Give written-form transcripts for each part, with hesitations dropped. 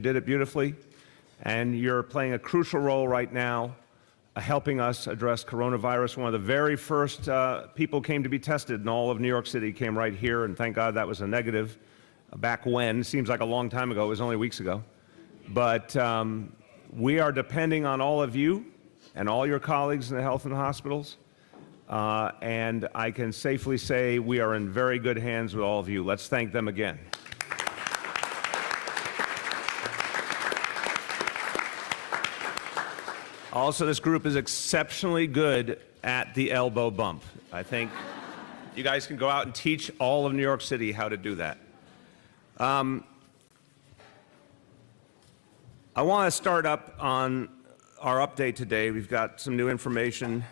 did it beautifully, and you're playing a crucial role right now helping us address coronavirus. One of the very first people came to be tested in all of New York City came right here, and thank God that was a negative back when. Seems like a long time ago. It was only weeks ago. But we are depending on all of you and all your colleagues in the health and hospitals, and I can safely say we are in very good hands with all of you. Let's thank them again. Also, this group is exceptionally good at the elbow bump. I think you guys can go out and teach all of New York City how to do that. I want to start up on our update today. We've got some new information,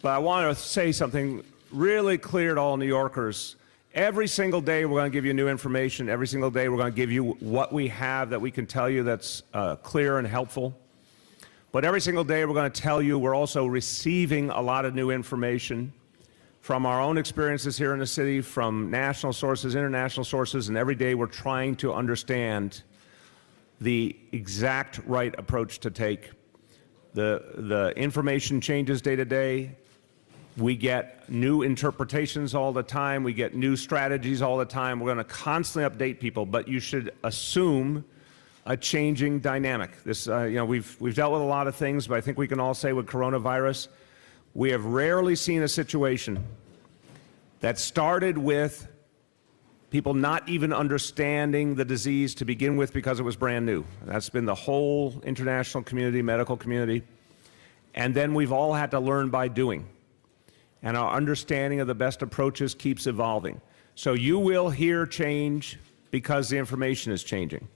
but I want to say something really clear to all New Yorkers. Every single day we're going to give you new information. Every single day we're going to give you what we have that we can tell you that's clear and helpful. But every single day we're going to tell you we're also receiving a lot of new information from our own experiences here in the city, from national sources, international sources, and every day we're trying to understand the exact right approach to take. The information changes day to day. We get new interpretations all the time. We get new strategies all the time. We're going to constantly update people, but you should assume a changing dynamic. This, we've dealt with a lot of things, but I think we can all say with coronavirus, we have rarely seen a situation that started with people not even understanding the disease to begin with because it was brand new. That's been the whole international community, medical community. And then we've all had to learn by doing. And our understanding of the best approaches keeps evolving. So you will hear change because the information is changing.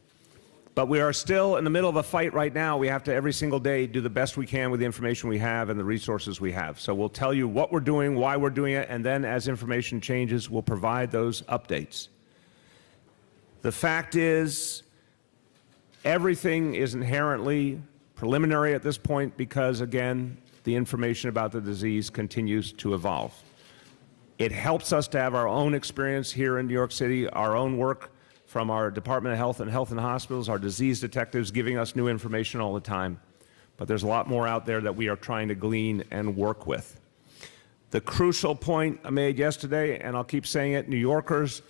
But we are still in the middle of a fight right now. We have to every single day do the best we can with the information we have and the resources we have. So we'll tell you what we're doing, why we're doing it, and then as information changes, we'll provide those updates. The fact is, everything is inherently preliminary at this point because, again, the information about the disease continues to evolve. It helps us to have our own experience here in New York City, our own work from our Department of Health and Hospitals, our disease detectives giving us new information all the time. But there's a lot more out there that we are trying to glean and work with. The crucial point I made yesterday, and I'll keep saying it, New Yorkers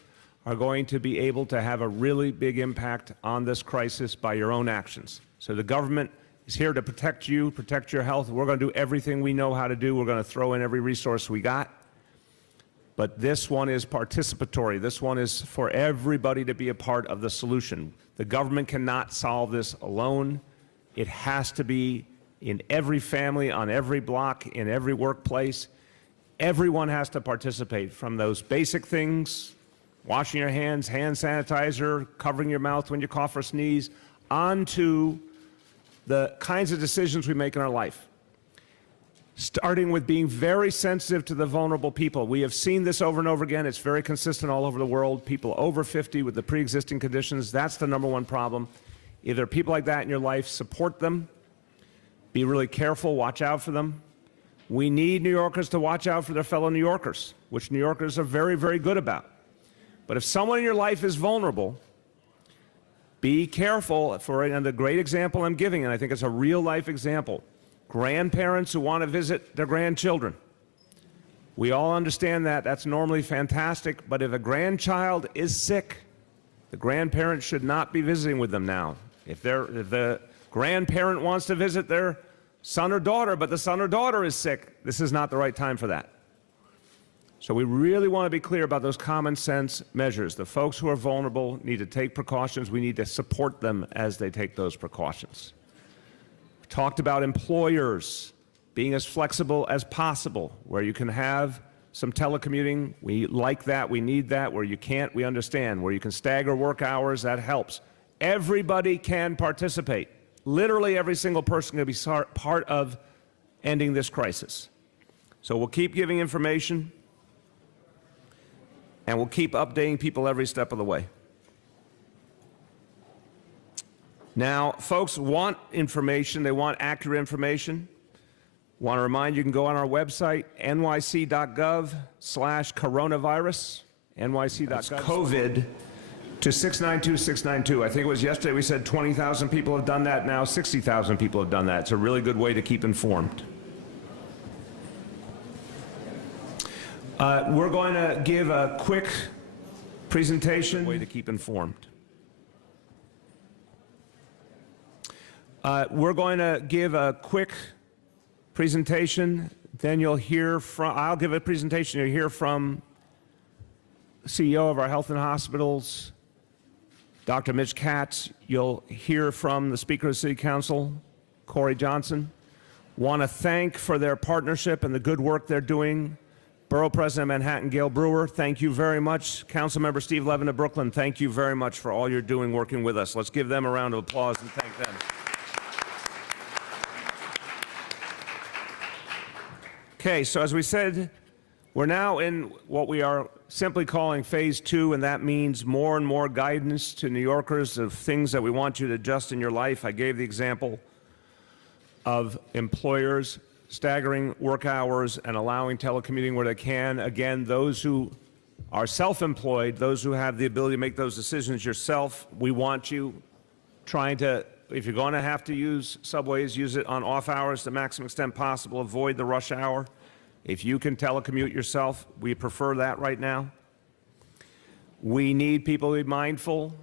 are going to be able to have a really big impact on this crisis by your own actions. So the government is here to protect you, protect your health. We're going to do everything we know how to do. We're going to throw in every resource we got. But this one is participatory. This one is for everybody to be a part of the solution. The government cannot solve this alone. It has to be in every family, on every block, in every workplace. Everyone has to participate, from those basic things, washing your hands, hand sanitizer, covering your mouth when you cough or sneeze, onto the kinds of decisions we make in our life. Starting with being very sensitive to the vulnerable people. We have seen this over and over again. It's very consistent all over the world. People over 50 with the pre-existing conditions, that's the #1 problem. If there are people like that in your life, support them. Be really careful, watch out for them. We need New Yorkers to watch out for their fellow New Yorkers, which New Yorkers are very, very good about. But if someone in your life is vulnerable, be careful. And the great example I'm giving, and I think it's a real-life example, grandparents who want to visit their grandchildren. We all understand that. That's normally fantastic. But if a grandchild is sick, the grandparent should not be visiting with them now. If the grandparent wants to visit their son or daughter, but the son or daughter is sick, this is not the right time for that. So we really want to be clear about those common sense measures. The folks who are vulnerable need to take precautions. We need to support them as they take those precautions. Talked about employers being as flexible as possible, where you can have some telecommuting. We like that, we need that. Where you can't, we understand. Where you can stagger work hours, that helps. Everybody can participate. Literally every single person can be part of ending this crisis. So we'll keep giving information, and we'll keep updating people every step of the way. Now, folks want information. They want accurate information. Want to remind you, you can go on our website, nyc.gov/coronavirus, nyc.gov. That's COVID, to 692-692. I think it was yesterday we said 20,000 people have done that. Now 60,000 people have done that. It's a really good way to keep informed. We're going to give a quick presentation. Way to keep informed. We're going to give a quick presentation. Then you'll hear from, I'll give a presentation. You'll hear from CEO of our health and hospitals, Dr. Mitch Katz. You'll hear from the Speaker of the City Council, Corey Johnson. Want to thank for their partnership and the good work they're doing. Borough President of Manhattan, Gail Brewer, thank you very much. Councilmember Steve Levin of Brooklyn, thank you very much for all you're doing working with us. Let's give them a round of applause and thank them. Okay, so as we said, we're now in what we are simply calling phase 2, and that means more and more guidance to New Yorkers of things that we want you to adjust in your life. I gave the example of employers staggering work hours and allowing telecommuting where they can. Again, those who are self-employed, those who have the ability to make those decisions yourself, we want you trying to, if you're going to have to use subways, use it on off hours to the maximum extent possible. Avoid the rush hour. If you can telecommute yourself, we prefer that right now. We need people to be mindful.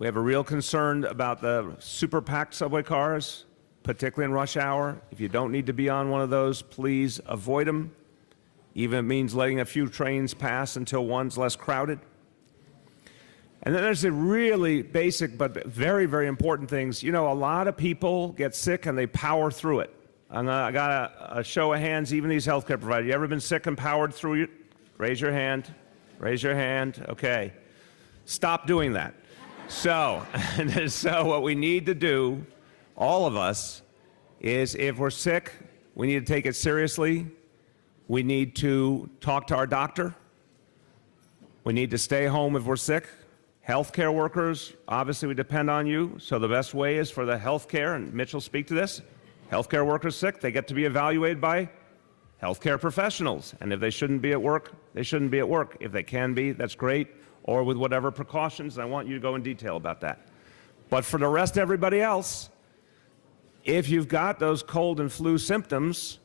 We have a real concern about the super packed subway cars, particularly in rush hour. If you don't need to be on one of those, please avoid them. Even if it means letting a few trains pass until one's less crowded. And then there's the really basic but very, very important things. You know, a lot of people get sick and they power through it. I got a show of hands, even these healthcare providers. You ever been sick and powered through it? Raise your hand. Raise your hand. Okay. Stop doing that. So what we need to do, all of us, is if we're sick, we need to take it seriously. We need to talk to our doctor. We need to stay home if we're sick. Healthcare workers, obviously we depend on you, so the best way is for the healthcare, and Mitch will speak to this, healthcare workers sick, they get to be evaluated by healthcare professionals. And if they shouldn't be at work, they shouldn't be at work. If they can be, that's great, or with whatever precautions. I want you to go in detail about that. But for the rest of everybody else, if you've got those cold and flu symptoms,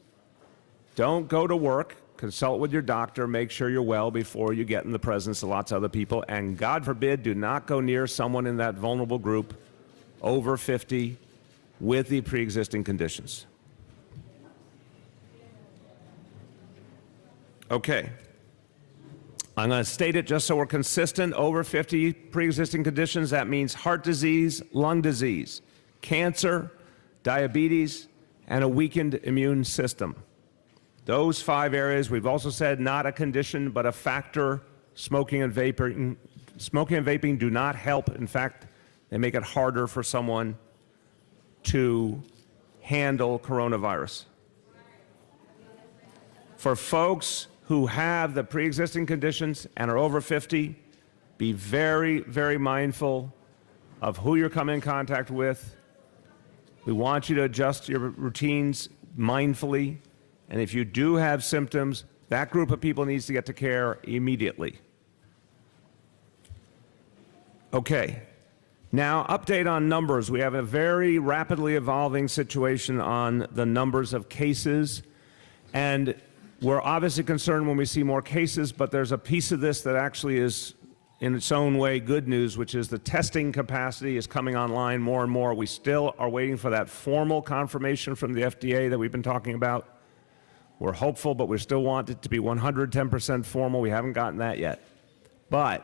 don't go to work. Consult with your doctor, make sure you're well before you get in the presence of lots of other people, and God forbid, do not go near someone in that vulnerable group over 50 with the pre-existing conditions. Okay. I'm going to state it just so we're consistent. Over 50 pre-existing conditions, that means heart disease, lung disease, cancer, diabetes, and a weakened immune system. Those 5 areas. We've also said not a condition, but a factor. Smoking and vaping do not help. In fact, they make it harder for someone to handle coronavirus. For folks who have the pre-existing conditions and are over 50, be very, very mindful of who you're coming in contact with. We want you to adjust your routines mindfully. And if you do have symptoms, that group of people needs to get to care immediately. Okay. Now, update on numbers. We have a very rapidly evolving situation on the numbers of cases. And we're obviously concerned when we see more cases, but there's a piece of this that actually is, in its own way, good news, which is the testing capacity is coming online more and more. We still are waiting for that formal confirmation from the FDA that we've been talking about. We're hopeful, but we still want it to be 110% formal. We haven't gotten that yet. But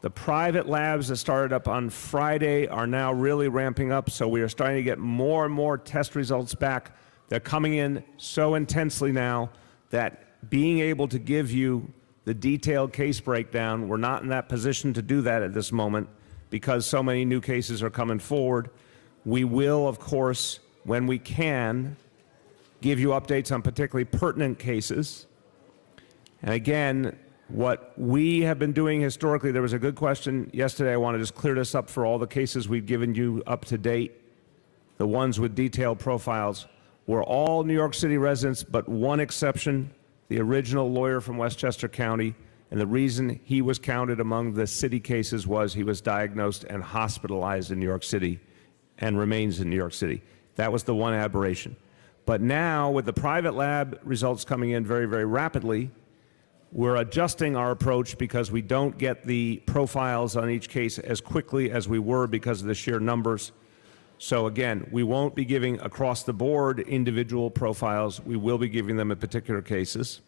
the private labs that started up on Friday are now really ramping up, so we are starting to get more and more test results back. They're coming in so intensely now that being able to give you the detailed case breakdown, we're not in that position to do that at this moment because so many new cases are coming forward. We will, of course, when we can, give you updates on particularly pertinent cases. And again, what we have been doing historically, there was a good question yesterday. I want to just clear this up for all the cases we've given you up to date. The ones with detailed profiles were all New York City residents, but one exception, the original lawyer from Westchester County And the reason he was counted among the city cases was he was diagnosed and hospitalized in New York City and remains in New York City. That was the one aberration. But now, with the private lab results coming in very, very rapidly, we're adjusting our approach because we don't get the profiles on each case as quickly as we were because of the sheer numbers. So again, we won't be giving across the board individual profiles. We will be giving them in particular cases.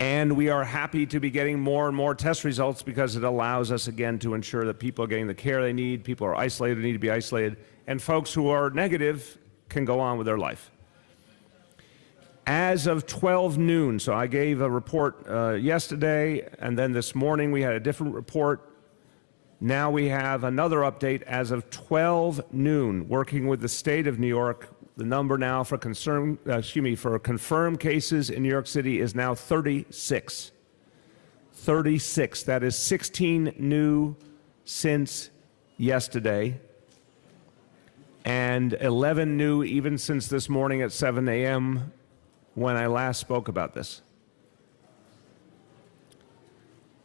And we are happy to be getting more and more test results because it allows us, again, to ensure that people are getting the care they need, people are isolated who need to be isolated, and folks who are negative can go on with their life. As of 12 noon, so I gave a report yesterday, and then this morning we had a different report. Now we have another update as of 12 noon, working with the state of New York. The number now for confirmed cases in New York City is now 36. 36. That is 16 new since yesterday, and 11 new even since this morning at 7 a.m. when I last spoke about this.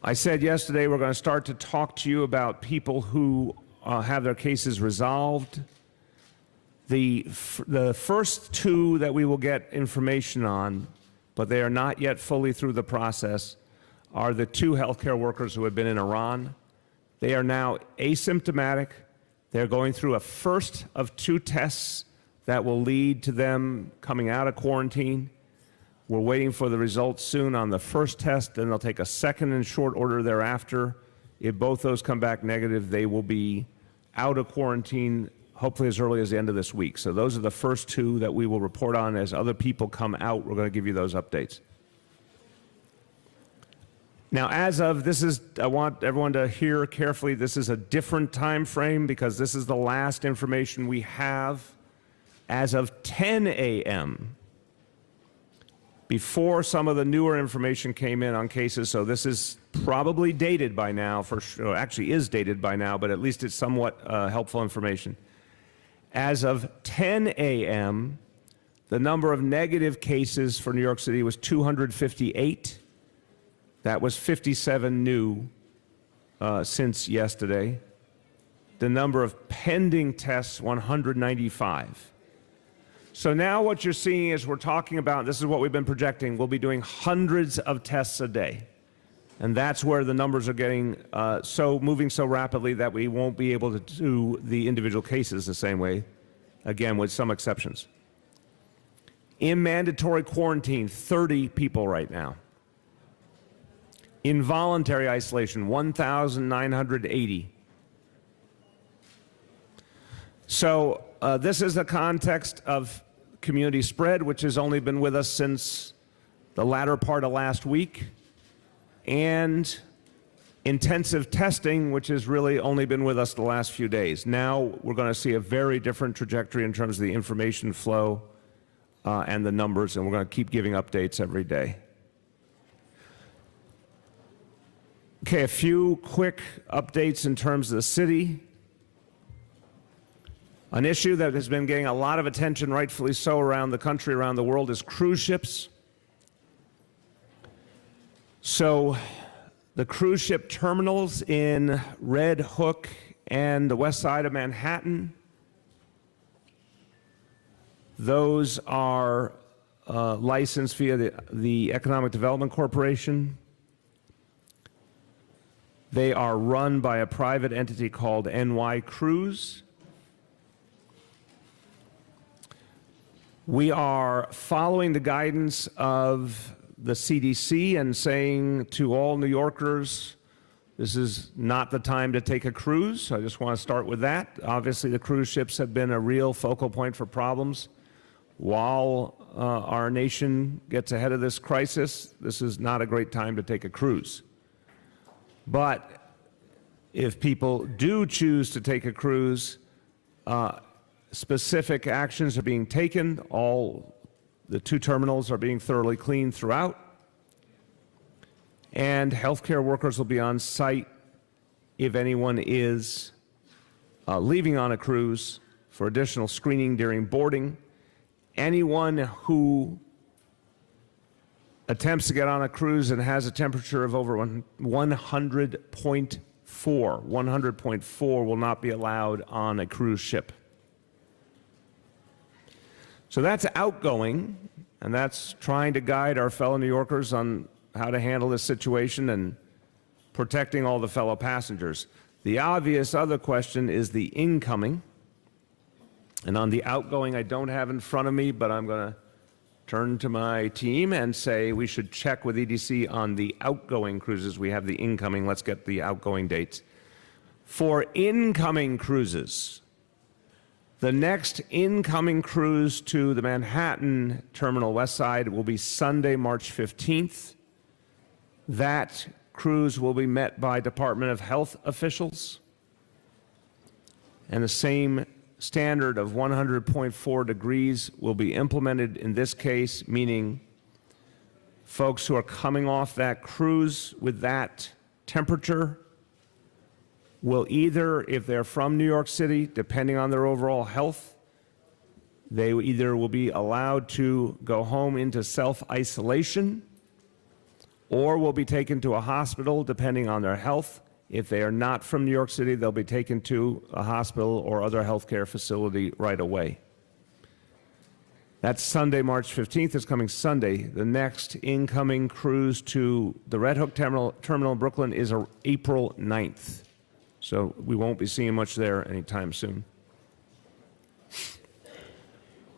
I said yesterday we're going to start to talk to you about people who have their cases resolved. The first two that we will get information on, but they are not yet fully through the process, are the two healthcare workers who have been in Iran. They are now asymptomatic. They're going through a first of two tests that will lead to them coming out of quarantine. We're waiting for the results soon on the first test, and they'll take a second in short order thereafter. If both those come back negative, they will be out of quarantine hopefully as early as the end of this week. So those are the first two that we will report on. As other people come out, we're going to give you those updates. Now, as of I want everyone to hear carefully, this is a different time frame because this is the last information we have as of 10 a.m. before some of the newer information came in on cases. So this is probably dated by now, for sure. Actually is dated by now, but at least it's somewhat helpful information. As of 10 a.m., the number of negative cases for New York City was 258. That was 57 new since yesterday. The number of pending tests, 195. So now what you're seeing is we're talking about, this is what we've been projecting, we'll be doing hundreds of tests a day. And that's where the numbers are getting moving so rapidly that we won't be able to do the individual cases the same way, again, with some exceptions. In mandatory quarantine, 30 people right now. In voluntary isolation, 1,980. So this is the context of community spread, which has only been with us since the latter part of last week, and intensive testing, which has really only been with us the last few days. Now we're going to see a very different trajectory in terms of the information flow and the numbers, and we're going to keep giving updates every day. Okay, a few quick updates in terms of the city. An issue that has been getting a lot of attention, rightfully so, around the country, around the world, is cruise ships. So the cruise ship terminals in Red Hook and the west side of Manhattan, those are licensed via the Economic Development Corporation. They are run by a private entity called NY Cruise. We are following the guidance of the CDC and saying to all New Yorkers, this is not the time to take a cruise. I just want to start with that. Obviously, the cruise ships have been a real focal point for problems. While our nation gets ahead of this crisis, this is not a great time to take a cruise. But if people do choose to take a cruise, specific actions are being taken. All the two terminals are being thoroughly cleaned throughout. And healthcare workers will be on site if anyone is leaving on a cruise for additional screening during boarding. Anyone who attempts to get on a cruise and has a temperature of over 100.4. 100.4 will not be allowed on a cruise ship. So that's outgoing, and that's trying to guide our fellow New Yorkers on how to handle this situation and protecting all the fellow passengers. The obvious other question is the incoming. And on the outgoing, I don't have in front of me, but I'm going to turn to my team and say we should check with EDC on the outgoing cruises. We have the incoming. Let's get the outgoing dates. For incoming cruises, the next incoming cruise to the Manhattan Terminal West Side will be Sunday, March 15th. That cruise will be met by Department of Health officials. And the same standard of 100.4 degrees will be implemented in this case, meaning folks who are coming off that cruise with that temperature will either, if they're from New York City, depending on their overall health, they either will be allowed to go home into self-isolation or will be taken to a hospital depending on their health. If they are not from New York City, they'll be taken to a hospital or other healthcare facility right away. That's Sunday, March 15th. It's coming Sunday. The next incoming cruise to the Red Hook Terminal in Brooklyn is April 9th. So we won't be seeing much there anytime soon.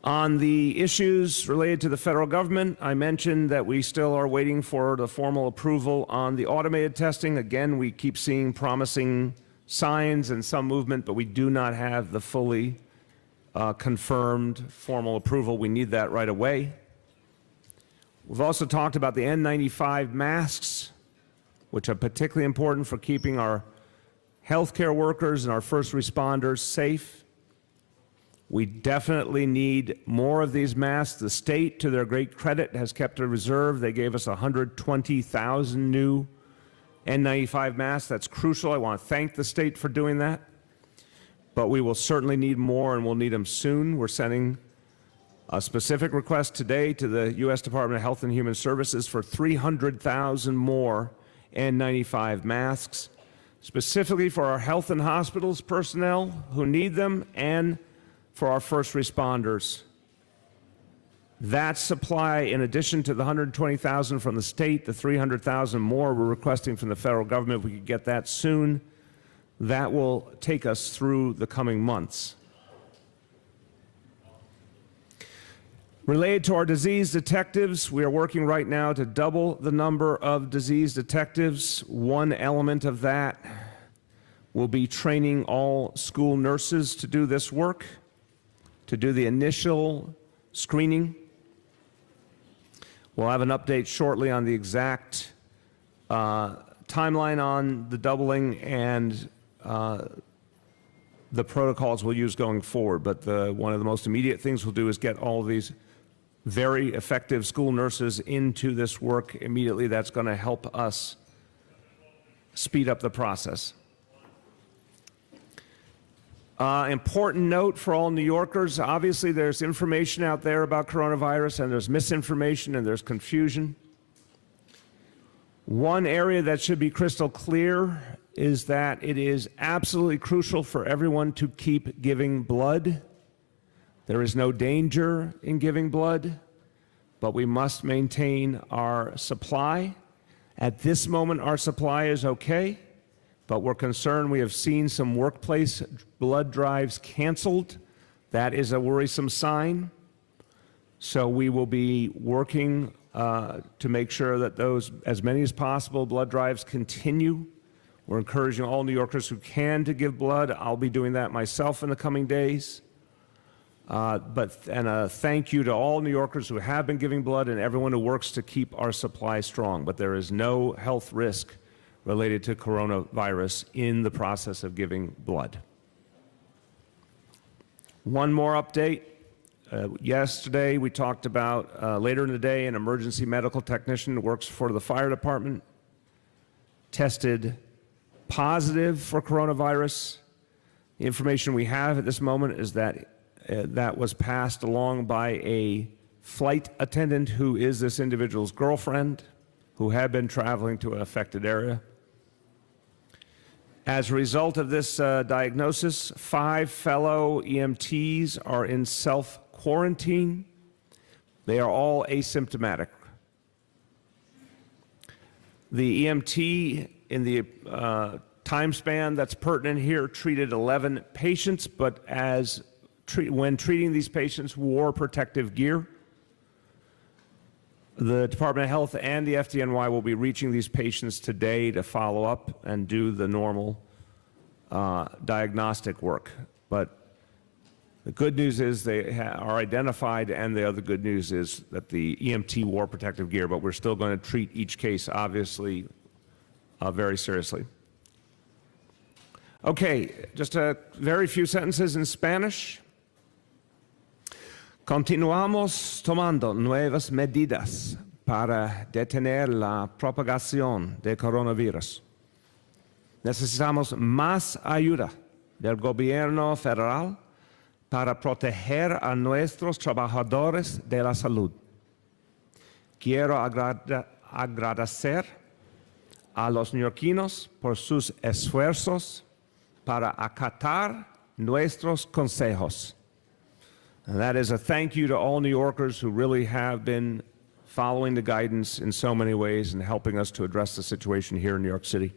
On the issues related to the federal government, I mentioned that we still are waiting for the formal approval on the automated testing. Again, we keep seeing promising signs and some movement, but we do not have the fully confirmed formal approval. We need that right away. We've also talked about the N95 masks, which are particularly important for keeping our healthcare workers and our first responders safe. We definitely need more of these masks. The state, to their great credit, has kept a reserve. They gave us 120,000 new N95 masks. That's crucial. I want to thank the state for doing that. But we will certainly need more, and we'll need them soon. We're sending a specific request today to the U.S. Department of Health and Human Services for 300,000 more N95 masks, specifically for our health and hospitals personnel who need them and for our first responders. That supply, in addition to the 120,000 from the state, the 300,000 more we're requesting from the federal government, if we could get that soon, that will take us through the coming months. Related to our disease detectives, we are working right now to double the number of disease detectives. One element of that will be training all school nurses to do this work, to do the initial screening. We'll have an update shortly on the exact timeline on the doubling and the protocols we'll use going forward. But one of the most immediate things we'll do is get all of these very effective school nurses into this work immediately. That's going to help us speed up the process. Important note for all New Yorkers, obviously there's information out there about coronavirus, and there's misinformation and there's confusion. One area that should be crystal clear is that it is absolutely crucial for everyone to keep giving blood. There is no danger in giving blood, but we must maintain our supply. At this moment, our supply is okay, but we're concerned. We have seen some workplace blood drives canceled. That is a worrisome sign. So we will be working to make sure that those, as many as possible, blood drives continue. We're encouraging all New Yorkers who can to give blood. I'll be doing that myself in the coming days. And a thank you to all New Yorkers who have been giving blood and everyone who works to keep our supply strong. But there is no health risk related to coronavirus in the process of giving blood. One more update. Yesterday we talked about, later in the day, an emergency medical technician who works for the fire department tested positive for coronavirus. The information we have at this moment is that that was passed along by a flight attendant who is this individual's girlfriend, who had been traveling to an affected area. As a result of this diagnosis, 5 fellow EMTs are in self-quarantine. They are all asymptomatic. The EMT in the time span that's pertinent here treated 11 patients, but when treating these patients wore protective gear. The Department of Health and the FDNY will be reaching these patients today to follow up and do the normal diagnostic work. But the good news is they are identified, and the other good news is that the EMT wore protective gear, but we're still going to treat each case, obviously, very seriously. Okay, just a very few sentences in Spanish. Continuamos tomando nuevas medidas para detener la propagación del coronavirus. Necesitamos más ayuda del gobierno federal para proteger a nuestros trabajadores de la salud. Quiero agradecer a los neoyorquinos por sus esfuerzos para acatar nuestros consejos. And that is a thank you to all New Yorkers who really have been following the guidance in so many ways and helping us to address the situation here in New York City.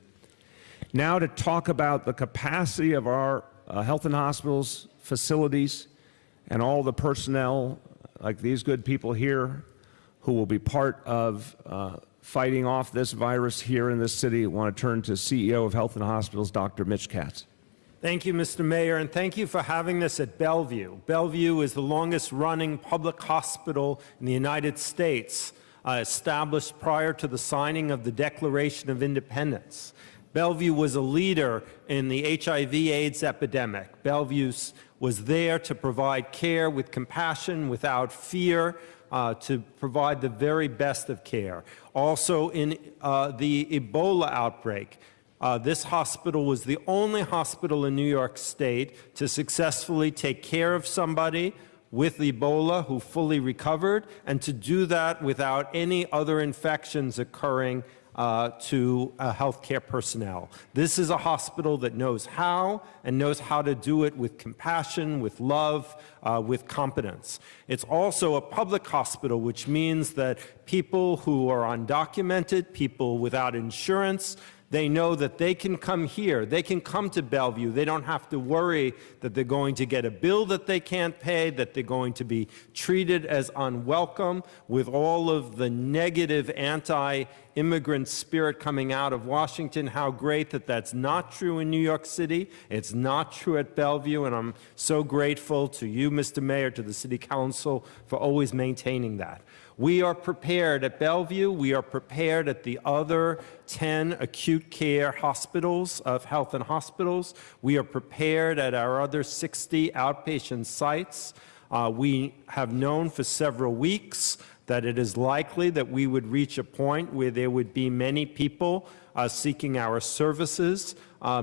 Now to talk about the capacity of our health and hospitals, facilities, and all the personnel, like these good people here, who will be part of fighting off this virus here in this city. I want to turn to CEO of Health and Hospitals, Dr. Mitch Katz. Thank you, Mr. Mayor, and thank you for having this at Bellevue. Bellevue is the longest-running public hospital in the United States, established prior to the signing of the Declaration of Independence. Bellevue was a leader in the HIV/AIDS epidemic. Bellevue was there to provide care with compassion, without fear, to provide the very best of care. Also in the Ebola outbreak, this hospital was the only hospital in New York State to successfully take care of somebody with Ebola who fully recovered, and to do that without any other infections occurring to healthcare personnel. This is a hospital that knows how, and knows how to do it with compassion, with love, with competence. It's also a public hospital, which means that people who are undocumented, people without insurance, they know that they can come here, they can come to Bellevue. They don't have to worry that they're going to get a bill that they can't pay, that they're going to be treated as unwelcome, with all of the negative anti-immigrant spirit coming out of Washington. How great that that's not true in New York City. It's not true at Bellevue, and I'm so grateful to you, Mr. Mayor, to the City Council for always maintaining that. We are prepared at Bellevue. We are prepared at the other 10 acute care hospitals of health and hospitals. We are prepared at our other 60 outpatient sites. We have known for several weeks that it is likely that we would reach a point where there would be many people seeking our services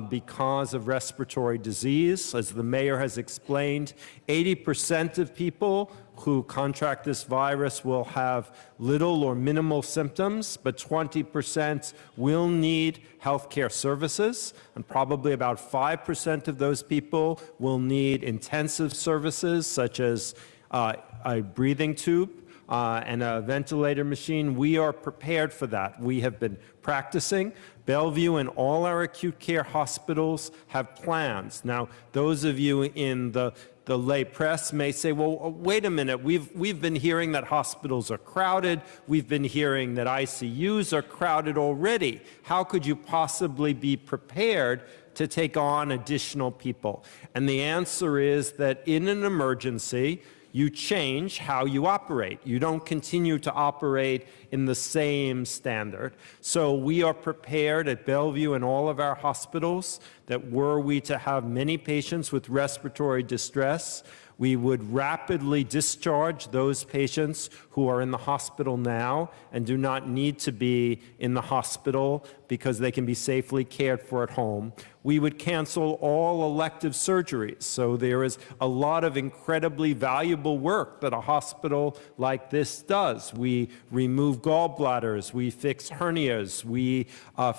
because of respiratory disease. As the mayor has explained, 80% of people who contract this virus will have little or minimal symptoms, but 20% will need healthcare services, and probably about 5% of those people will need intensive services, such as a breathing tube and a ventilator machine. We are prepared for that. We have been practicing. Bellevue and all our acute care hospitals have plans. Now, those of you in the lay press may say, well, wait a minute, we've been hearing that hospitals are crowded, we've been hearing that ICUs are crowded already. How could you possibly be prepared to take on additional people? And the answer is that in an emergency, you change how you operate. You don't continue to operate in the same standard. So we are prepared at Bellevue and all of our hospitals that were we to have many patients with respiratory distress, we would rapidly discharge those patients who are in the hospital now and do not need to be in the hospital because they can be safely cared for at home. We would cancel all elective surgeries. So there is a lot of incredibly valuable work that a hospital like this does. We remove gallbladders, we fix hernias, we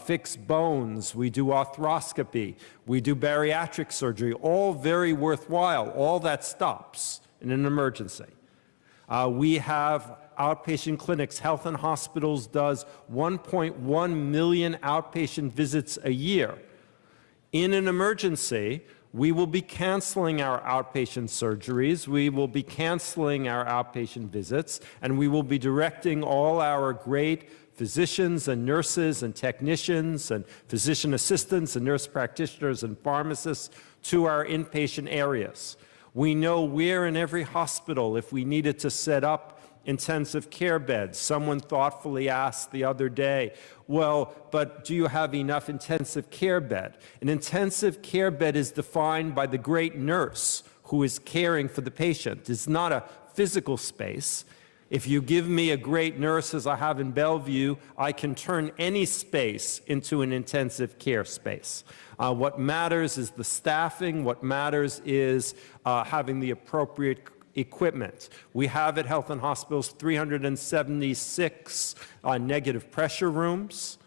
fix bones, we do arthroscopy, we do bariatric surgery, all very worthwhile. All that stops in an emergency. We have outpatient clinics. Health and Hospitals does 1.1 million outpatient visits a year. In an emergency, we will be canceling our outpatient surgeries, we will be canceling our outpatient visits, and we will be directing all our great physicians and nurses and technicians and physician assistants and nurse practitioners and pharmacists to our inpatient areas. We know where in every hospital, if we needed to set up intensive care beds. Someone thoughtfully asked the other day, well, but do you have enough intensive care bed? An intensive care bed is defined by the great nurse who is caring for the patient. It's not a physical space. If you give me a great nurse, as I have in Bellevue, I can turn any space into an intensive care space. What matters is the staffing. What matters is having the appropriate equipment. We have at Health and Hospitals 376 negative pressure rooms.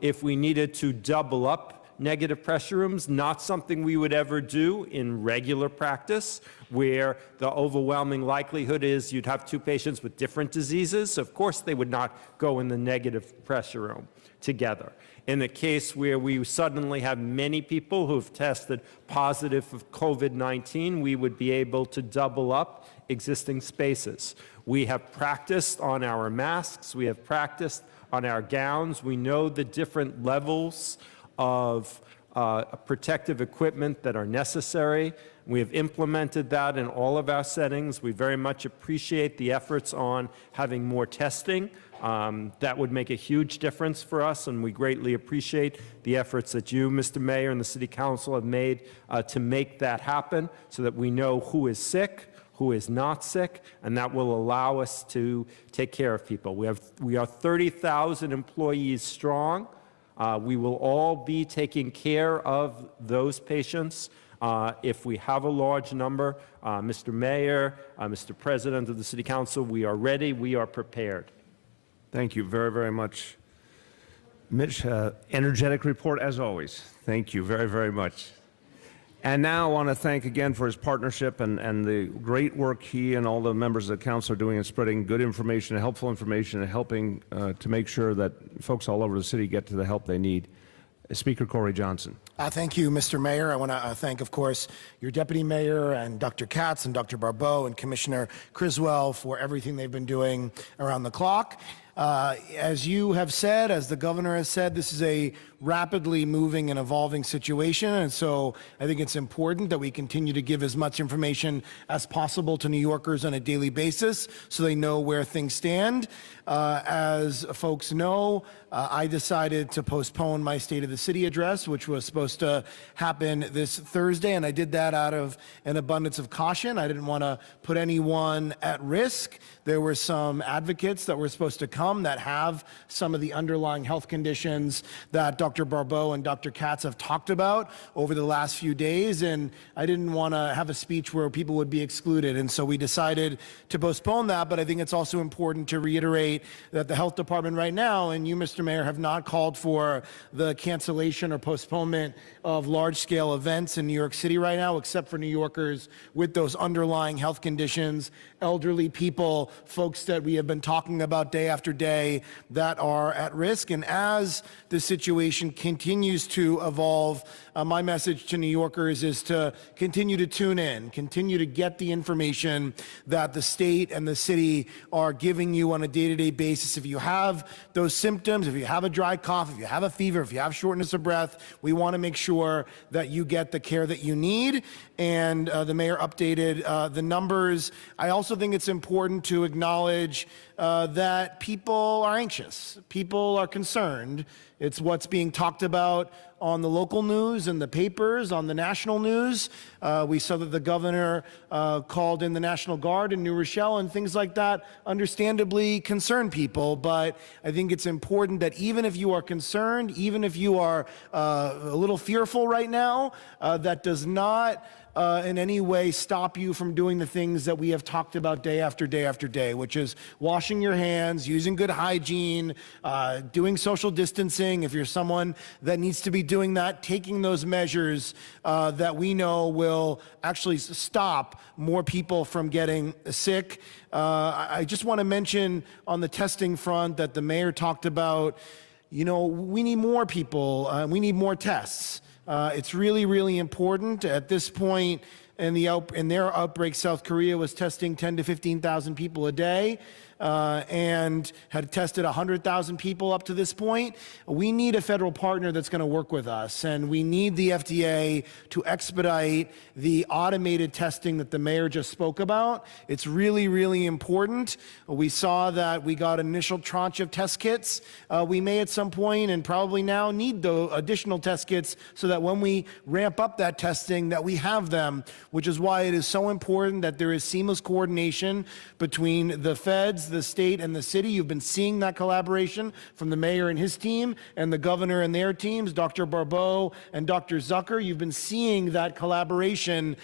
If we needed to double up negative pressure rooms, not something we would ever do in regular practice, where the overwhelming likelihood is you'd have two patients with different diseases. Of course, they would not go in the negative pressure room together. In a case where we suddenly have many people who've tested positive for COVID-19, we would be able to double up existing spaces. We have practiced on our masks. We have practiced on our gowns. We know the different levels of protective equipment that are necessary. We have implemented that in all of our settings. We very much appreciate the efforts on having more testing. That would make a huge difference for us, and we greatly appreciate the efforts that you, Mr. Mayor, and the City Council have made to make that happen so that we know who is sick, who is not sick, and that will allow us to take care of people. We are 30,000 employees strong. We will all be taking care of those patients. If we have a large number, Mr. Mayor, Mr. President of the City Council, we are ready, we are prepared. Thank you very, very much. Mitch, energetic report as always. Thank you very, very much. And now I want to thank again for his partnership and the great work he and all the members of the council are doing in spreading good information, helpful information, and helping to make sure that folks all over the city get to the help they need. Speaker Corey Johnson. Thank you, Mr. Mayor. I want to thank, of course, your Deputy Mayor and Dr. Katz and Dr. Barbeau and Commissioner Criswell for everything they've been doing around the clock. As you have said, as the governor has said, this is a rapidly moving and evolving situation, and so I think it's important that we continue to give as much information as possible to New Yorkers on a daily basis so they know where things stand. As folks know, I decided to postpone my State of the City address, which was supposed to happen this Thursday, and I did that out of an abundance of caution. I didn't want to put anyone at risk. There were some advocates that were supposed to come that have some of the underlying health conditions that Dr. Barbeau and Dr. Katz have talked about over the last few days, and I didn't want to have a speech where people would be excluded, and so we decided to postpone that. But I think it's also important to reiterate that the health department right now, and you, Mr. Mayor, have not called for the cancellation or postponement of large-scale events in New York City right now, except for New Yorkers with those underlying health conditions, elderly people, folks that we have been talking about day after day that are at risk. And as the situation continues to evolve, my message to New Yorkers is to continue to tune in, continue to get the information that the state and the city are giving you on a day-to-day basis. If you have those symptoms, if you have a dry cough, if you have a fever, if you have shortness of breath, we want to make sure that you get the care that you need. And the mayor updated the numbers. I also think it's important to acknowledge that people are anxious. People are concerned. It's what's being talked about on the local news and the papers, on the national news. We saw that the governor called in the National Guard in New Rochelle, and things like that understandably concern people. But I think it's important that even if you are concerned, even if you are a little fearful right now, that does not in any way stop you from doing the things that we have talked about day after day after day, which is washing your hands, using good hygiene, doing social distancing. If you're someone that needs to be doing that, taking those measures that we know will actually stop more people from getting sick. I just want to mention on the testing front that the mayor talked about, you know, we need more people, we need more tests. It's really, really important. At this point in their outbreak, South Korea was testing 10 to 15,000 people a day and had tested 100,000 people up to this point. We need a federal partner that's going to work with us, and we need the FDA to expedite the automated testing that the mayor just spoke about. It's really, really important. We saw that we got an initial tranche of test kits. We may at some point, and probably now, need the additional test kits so that when we ramp up that testing, that we have them, which is why it is so important that there is seamless coordination between the feds, the state, and the city. You've been seeing that collaboration from the mayor and his team and the governor and their teams, Dr. Barbeau and Dr. Zucker. You've been seeing that collaboration.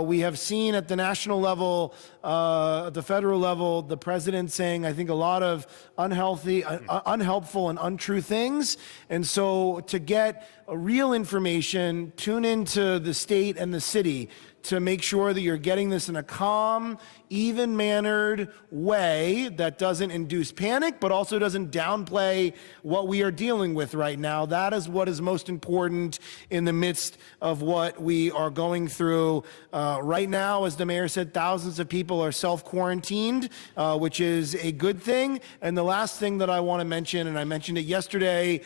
We have seen at the national level, at the federal level, the president saying, I think, a lot of unhelpful and untrue things. And so to get real information, tune into the state and the city to make sure that you're getting this in a calm, even-mannered way that doesn't induce panic, but also doesn't downplay what we are dealing with right now. That is what is most important in the midst of what we are going through right now. As the mayor said, thousands of people are self-quarantined, which is a good thing. And the last thing that I want to mention, and I mentioned it yesterday,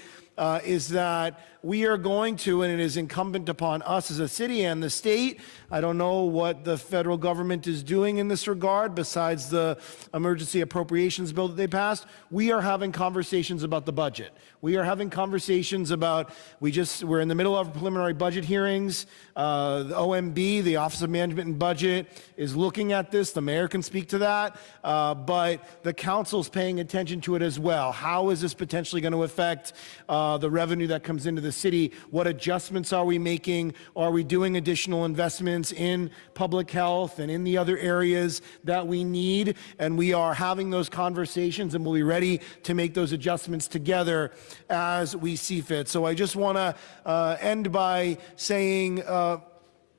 is that we are going to, and it is incumbent upon us as a city and the state. I don't know what the federal government is doing in this regard besides the emergency appropriations bill that they passed. We are having conversations about the budget. We are having conversations about, we're in the middle of preliminary budget hearings. The OMB, the Office of Management and Budget, is looking at this. The mayor can speak to that, but the council's paying attention to it as well. How is this potentially going to affect the revenue that comes into the city? What adjustments are we making? Are we doing additional investments in public health and in the other areas that we need? And we are having those conversations, and we'll be ready to make those adjustments together as we see fit. So I just want to end by saying,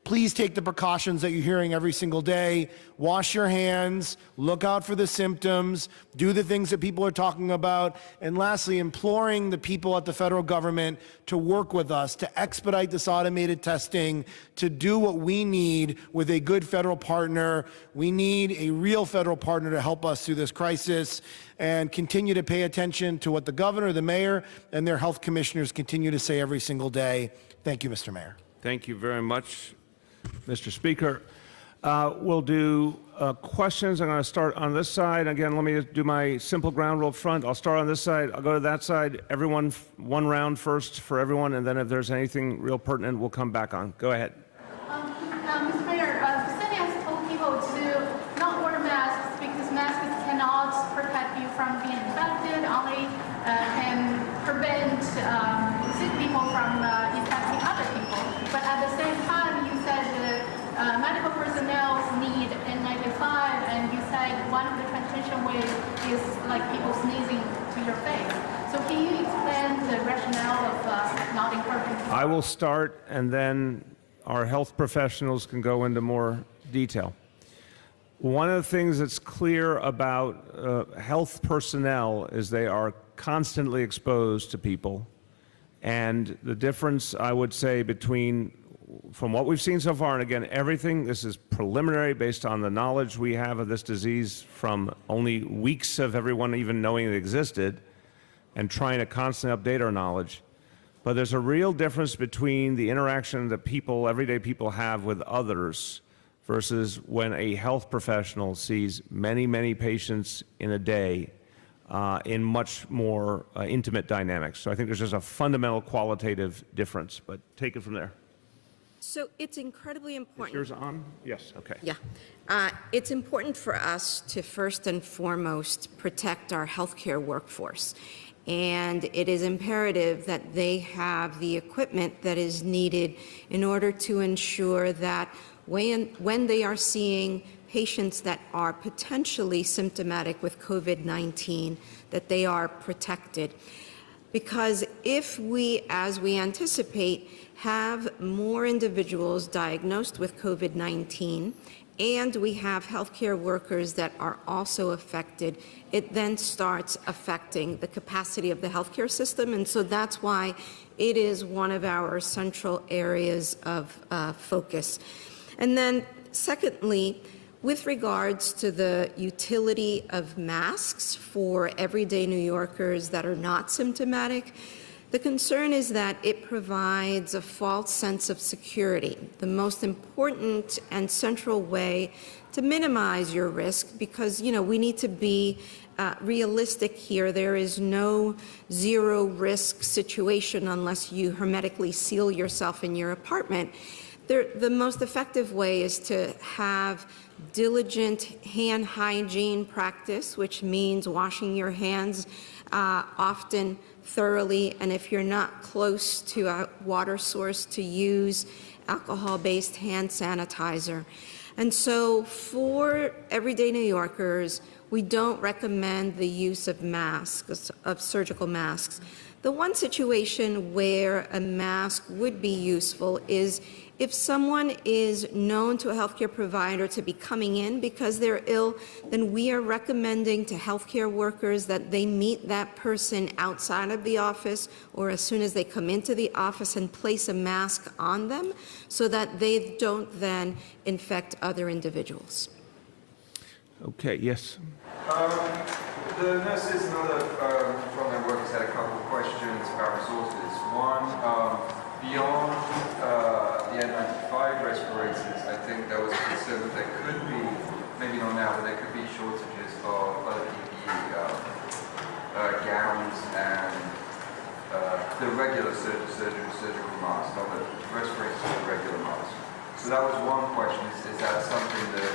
please take the precautions that you're hearing every single day. Wash your hands, look out for the symptoms, do the things that people are talking about, and lastly, imploring the people at the federal government to work with us, to expedite this automated testing, to do what we need with a good federal partner. We need a real federal partner to help us through this crisis, and continue to pay attention to what the governor, the mayor, and their health commissioners continue to say every single day. Thank you, Mr. Mayor. Thank you very much, Mr. Speaker. We'll do questions. I'm going to start on this side. Again, let me do my simple ground rule up front. I'll start on this side. I'll go to that side. Everyone, one round first for everyone, and then if there's anything real pertinent, we'll come back on. Go ahead. Mr. Mayor, the city has told people to not wear masks because masks cannot protect you from being infected, only can prevent sick people from infecting other people. But at the same time, you said medical personnel need N95, and you said one of the transmission ways is like people sneezing to your face. So can you explain the rationale of not encouraging people? I will start, and then our health professionals can go into more detail. One of the things that's clear about health personnel is they are constantly exposed to people. And the difference, I would say, between, from what we've seen so far, and again, everything, this is preliminary based on the knowledge we have of this disease from only weeks of everyone even knowing it existed and trying to constantly update our knowledge. But there's a real difference between the interaction that people, everyday people, have with others versus when a health professional sees many, many patients in a day. in much more intimate dynamics. So I think there's just a fundamental qualitative difference, but take it from there. So it's incredibly important. Yours on? Yes, okay. Yeah. It's important for us to first and foremost protect our healthcare workforce. And it is imperative that they have the equipment that is needed in order to ensure that when they are seeing patients that are potentially symptomatic with COVID-19, that they are protected. Because if we, as we anticipate, have more individuals diagnosed with COVID-19, and we have healthcare workers that are also affected, it then starts affecting the capacity of the healthcare system. And so that's why it is one of our central areas of focus. And then secondly, with regards to the utility of masks for everyday New Yorkers that are not symptomatic, the concern is that it provides a false sense of security, the most important and central way to minimize your risk, because, you know, we need to be realistic here. There is no zero risk situation unless you hermetically seal yourself in your apartment. The most effective way is to have diligent hand hygiene practice, which means washing your hands often, thoroughly, and if you're not close to a water source, to use alcohol-based hand sanitizer. And so for everyday New Yorkers, we don't recommend the use of masks, of surgical masks. The one situation where a mask would be useful is if someone is known to a healthcare provider to be coming in because they're ill, then we are recommending to healthcare workers that they meet that person outside of the office or as soon as they come into the office and place a mask on them so that they don't then infect other individuals. Okay, yes. The nurses and other frontline workers had a couple of questions about resources. One, beyond the N95 respirators, I think there was a concern that there could be, maybe not now, but there could be shortages of other PPE, gowns and the regular surgical masks, not the respirators, but the regular masks. So that was one question. Is that something that,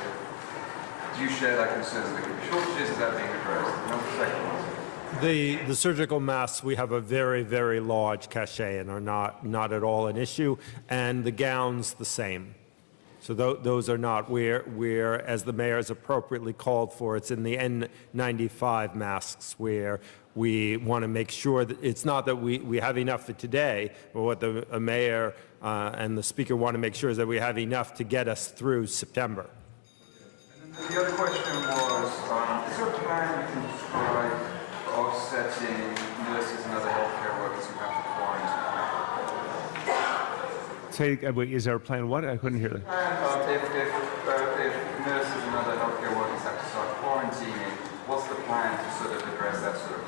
do you share that concern that there could be shortages? Is that being addressed? And that's the second one. The surgical masks, we have a very, very large cachet and are not at all an issue, and the gowns the same. So those are not where, as the mayor has appropriately called for, it's in the N95 masks where we want to make sure that it's not that we have enough for today, but what the mayor and the speaker want to make sure is that we have enough to get us through September. And then the other question was, is there a plan you can describe offsetting nurses and other healthcare workers who have to quarantine? Is there a plan? What? I couldn't hear that. If nurses and other healthcare workers have to start quarantining, what's the plan to sort of address that sort of,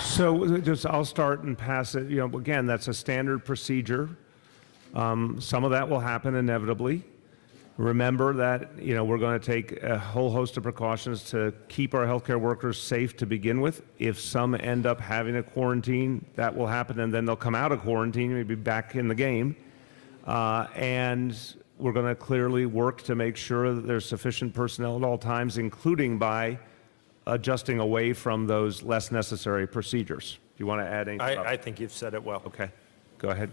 So I'll start and pass it. You know, again, that's a standard procedure. Some of that will happen inevitably. Remember that, you know, we're going to take a whole host of precautions to keep our healthcare workers safe to begin with. If some end up having a quarantine, that will happen, and then they'll come out of quarantine, maybe back in the game. And we're going to clearly work to make sure that there's sufficient personnel at all times, including by adjusting away from those less necessary procedures. Do you want to add anything? I think you've said it well. Okay, go ahead.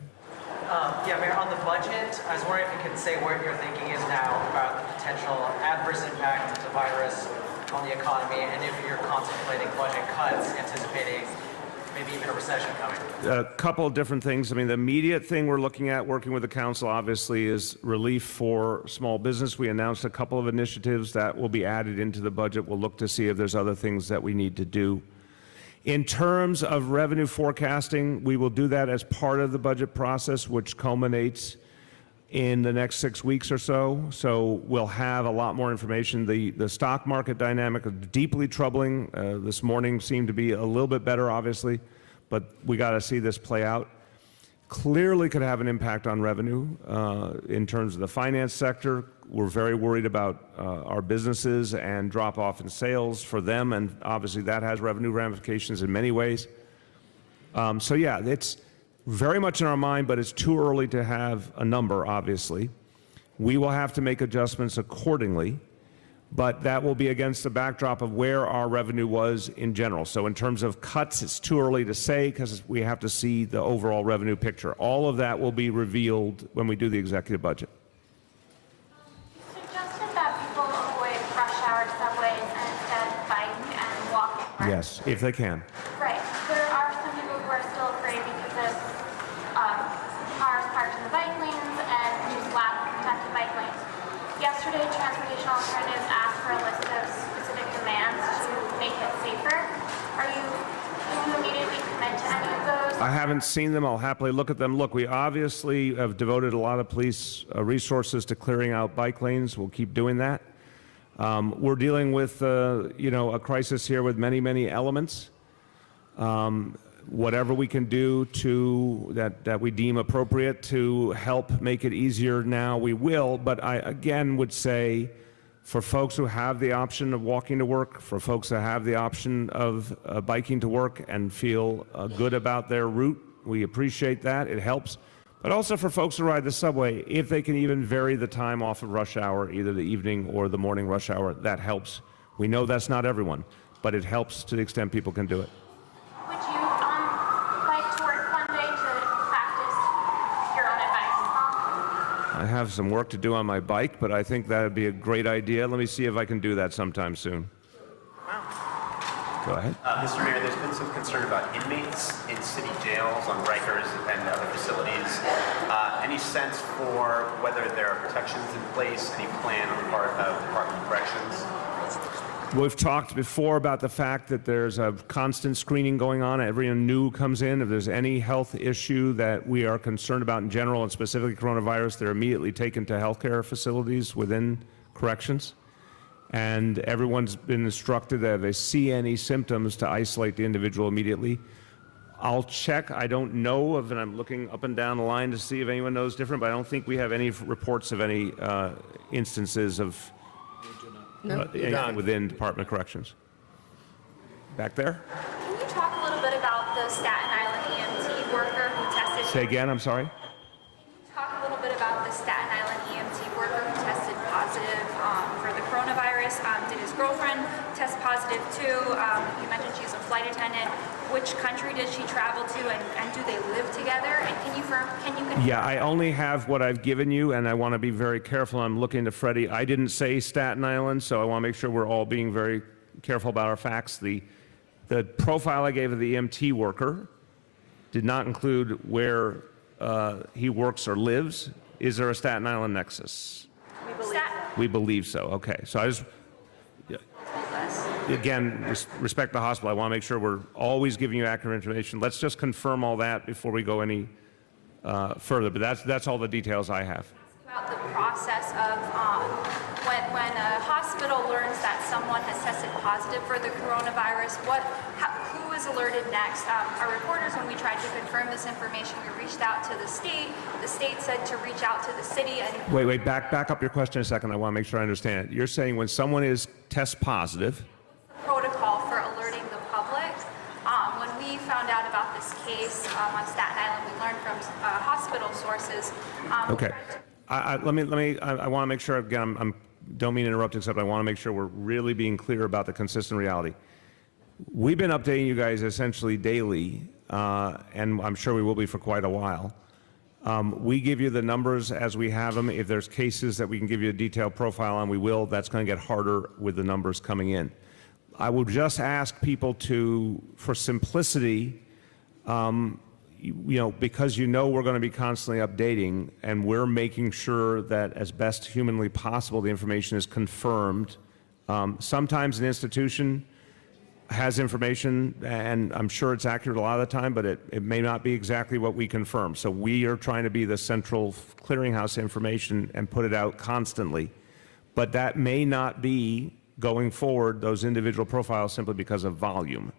Yeah, Mayor, on the budget, I was wondering if you could say what your thinking is now about the potential adverse impact of the virus on the economy, and if you're contemplating budget cuts, anticipating maybe even a recession coming. A couple of different things. I mean, the immediate thing we're looking at, working with the council, obviously, is relief for small business. We announced a couple of initiatives that will be added into the budget. We'll look to see if there's other things that we need to do. In terms of revenue forecasting, we will do that as part of the budget process, which culminates in the next 6 weeks or so. So we'll have a lot more information. The stock market dynamic is deeply troubling. This morning seemed to be a little bit better, obviously, but we got to see this play out. Clearly could have an impact on revenue in terms of the finance sector, we're very worried about our businesses and drop off in sales for them, and obviously that has revenue ramifications in many ways. So yeah, it's very much in our mind, but it's too early to have a number, obviously. We will have to make adjustments accordingly, but that will be against the backdrop of where our revenue was in general. So in terms of cuts, it's too early to say because we have to see the overall revenue picture. All of that will be revealed when we do the executive budget. You suggested that people avoid rush hour subways and instead bike and walk. Yes, if they can. Right. There are some people who are still afraid because of cars parked in the bike lanes and use lack of protected bike lanes. Yesterday, Transportation Alternatives asked for a list of specific demands to make it safer. Can you immediately commit to any of those? I haven't seen them. I'll happily look at them. Look, we obviously have devoted a lot of police resources to clearing out bike lanes. We'll keep doing that. We're dealing with, a crisis here with many, many elements. Whatever we can do that we deem appropriate to help make it easier now, we will. But I again would say, for folks who have the option of walking to work, for folks that have the option of biking to work and feel good about their route, we appreciate that. It helps. But also for folks who ride the subway, if they can even vary the time off of rush hour, either the evening or the morning rush hour, that helps. We know that's not everyone, but it helps to the extent people can do it. Would you bike to work one day to practice your own advice? I have some work to do on my bike, but I think that would be a great idea. Let me see if I can do that sometime soon. Go ahead. Mr. Mayor, there's been some concern about inmates in city jails, on Rikers and other facilities. Any sense for whether there are protections in place, any plan on the part of the Department of Corrections? We've talked before about the fact that there's a constant screening going on. Everyone new comes in. If there's any health issue that we are concerned about in general, and specifically coronavirus, they're immediately taken to healthcare facilities within corrections. And everyone's been instructed that if they see any symptoms to isolate the individual immediately. I'll check. I don't know of, and I'm looking up and down the line to see if anyone knows different, but I don't think we have any reports of any instances of within Department of Corrections. Back there? Can you talk a little bit about the Staten Island EMT worker who tested? Say again, I'm sorry? Talk a little bit about the Staten Island EMT worker who tested positive for the coronavirus. Did his girlfriend test positive too? You mentioned she's a flight attendant. Which country did she travel to, and do they live together? And can you confirm? Yeah, I only have what I've given you, and I want to be very careful. I'm looking to Freddie. I didn't say Staten Island, so I want to make sure we're all being very careful about our facts. The profile I gave of the EMT worker did not include where he works or lives. Is there a Staten Island nexus? We believe so. Okay, so I just, again, respect the hospital. I want to make sure we're always giving you accurate information. Let's just confirm all that before we go any further. But that's all the details I have. About the process of when a hospital learns that someone has tested positive for the coronavirus, who is alerted next? Our reporters, when we tried to confirm this information, we reached out to the state. The state said to reach out to the city. And wait, back up your question a second. I want to make sure I understand it. You're saying when someone is test positive, protocol for alerting the public. When we found out about this case on Staten Island, we learned from hospital sources. Okay. I want to make sure, again, I don't mean to interrupt, except I want to make sure we're really being clear about the consistent reality. We've been updating you guys essentially daily, and I'm sure we will be for quite a while. We give you the numbers as we have them. If there's cases that we can give you a detailed profile on, we will. That's going to get harder with the numbers coming in. I would just ask people to, for simplicity, because we're going to be constantly updating, and we're making sure that as best humanly possible the information is confirmed. Sometimes an institution has information, and I'm sure it's accurate a lot of the time, but it may not be exactly what we confirm. So we are trying to be the central clearinghouse information and put it out constantly. But that may not be, going forward, those individual profiles simply because of volume.